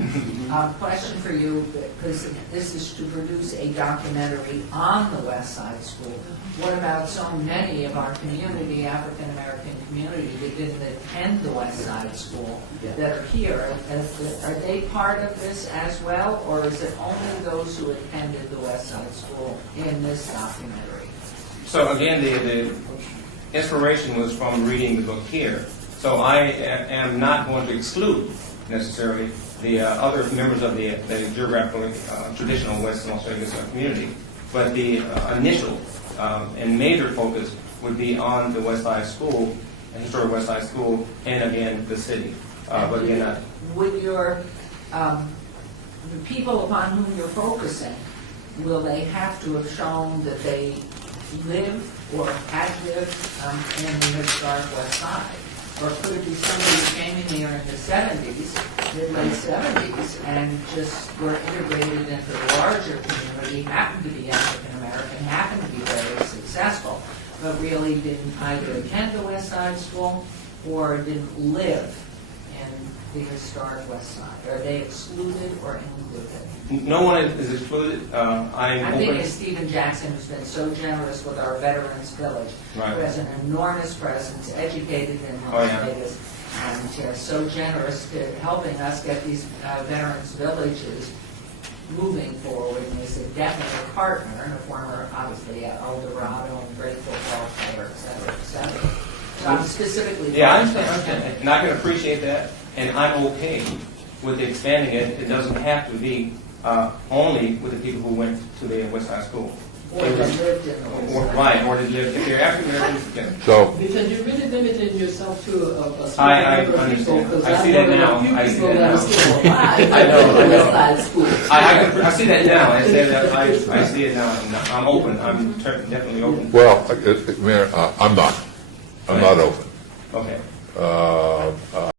Question for you, because this is to produce a documentary on the West Side School. What about so many of our community, African American community, that didn't attend the West Side School that are here? Are they part of this as well, or is it only those who attended the West Side School in this documentary? So again, the inspiration was from reading the book here. So I am not going to exclude necessarily the other members of the geographically traditional West Las Vegas community, but the initial and major focus would be on the West Side School, the historic West Side School, and again the city. But again, would your the people upon whom you're focusing, will they have to have shown that they live or had lived in the historic West Side? Or could it be somebody who came in here in the 70s, mid-late 70s, and just were integrated into the larger community, happened to be African American, happened to be very successful, but really didn't either attend the West Side School or didn't live in the historic West Side? Are they excluded or included? No one is excluded. I'm I think open. it's Stephen Jackson, who's been so generous with our Veterans Village, Right. who has an enormous presence, educated in Oh, Las yeah. Vegas, and so generous to helping us get these Veterans Villages moving forward, and is a definite partner, and a former, obviously, El Dorado and great football player, et cetera, et cetera. So I'm specifically. Yeah, I understand, and I can appreciate that, and I'm okay with expanding it. It doesn't have to be only with the people who went to the West Side School. Or that lived in the West Side. Right, or did live, if they're African Americans, yeah. So, Because you're really limiting yourself to a small I number of people. understand. 'Cause I see that I'm one now. of the I few see people that that are now. still alive. I know, in the I know. West Side School. I see that now. I say that I see it now. And I'm open. I'm definitely open. well, Mayor, I'm not open. Okay.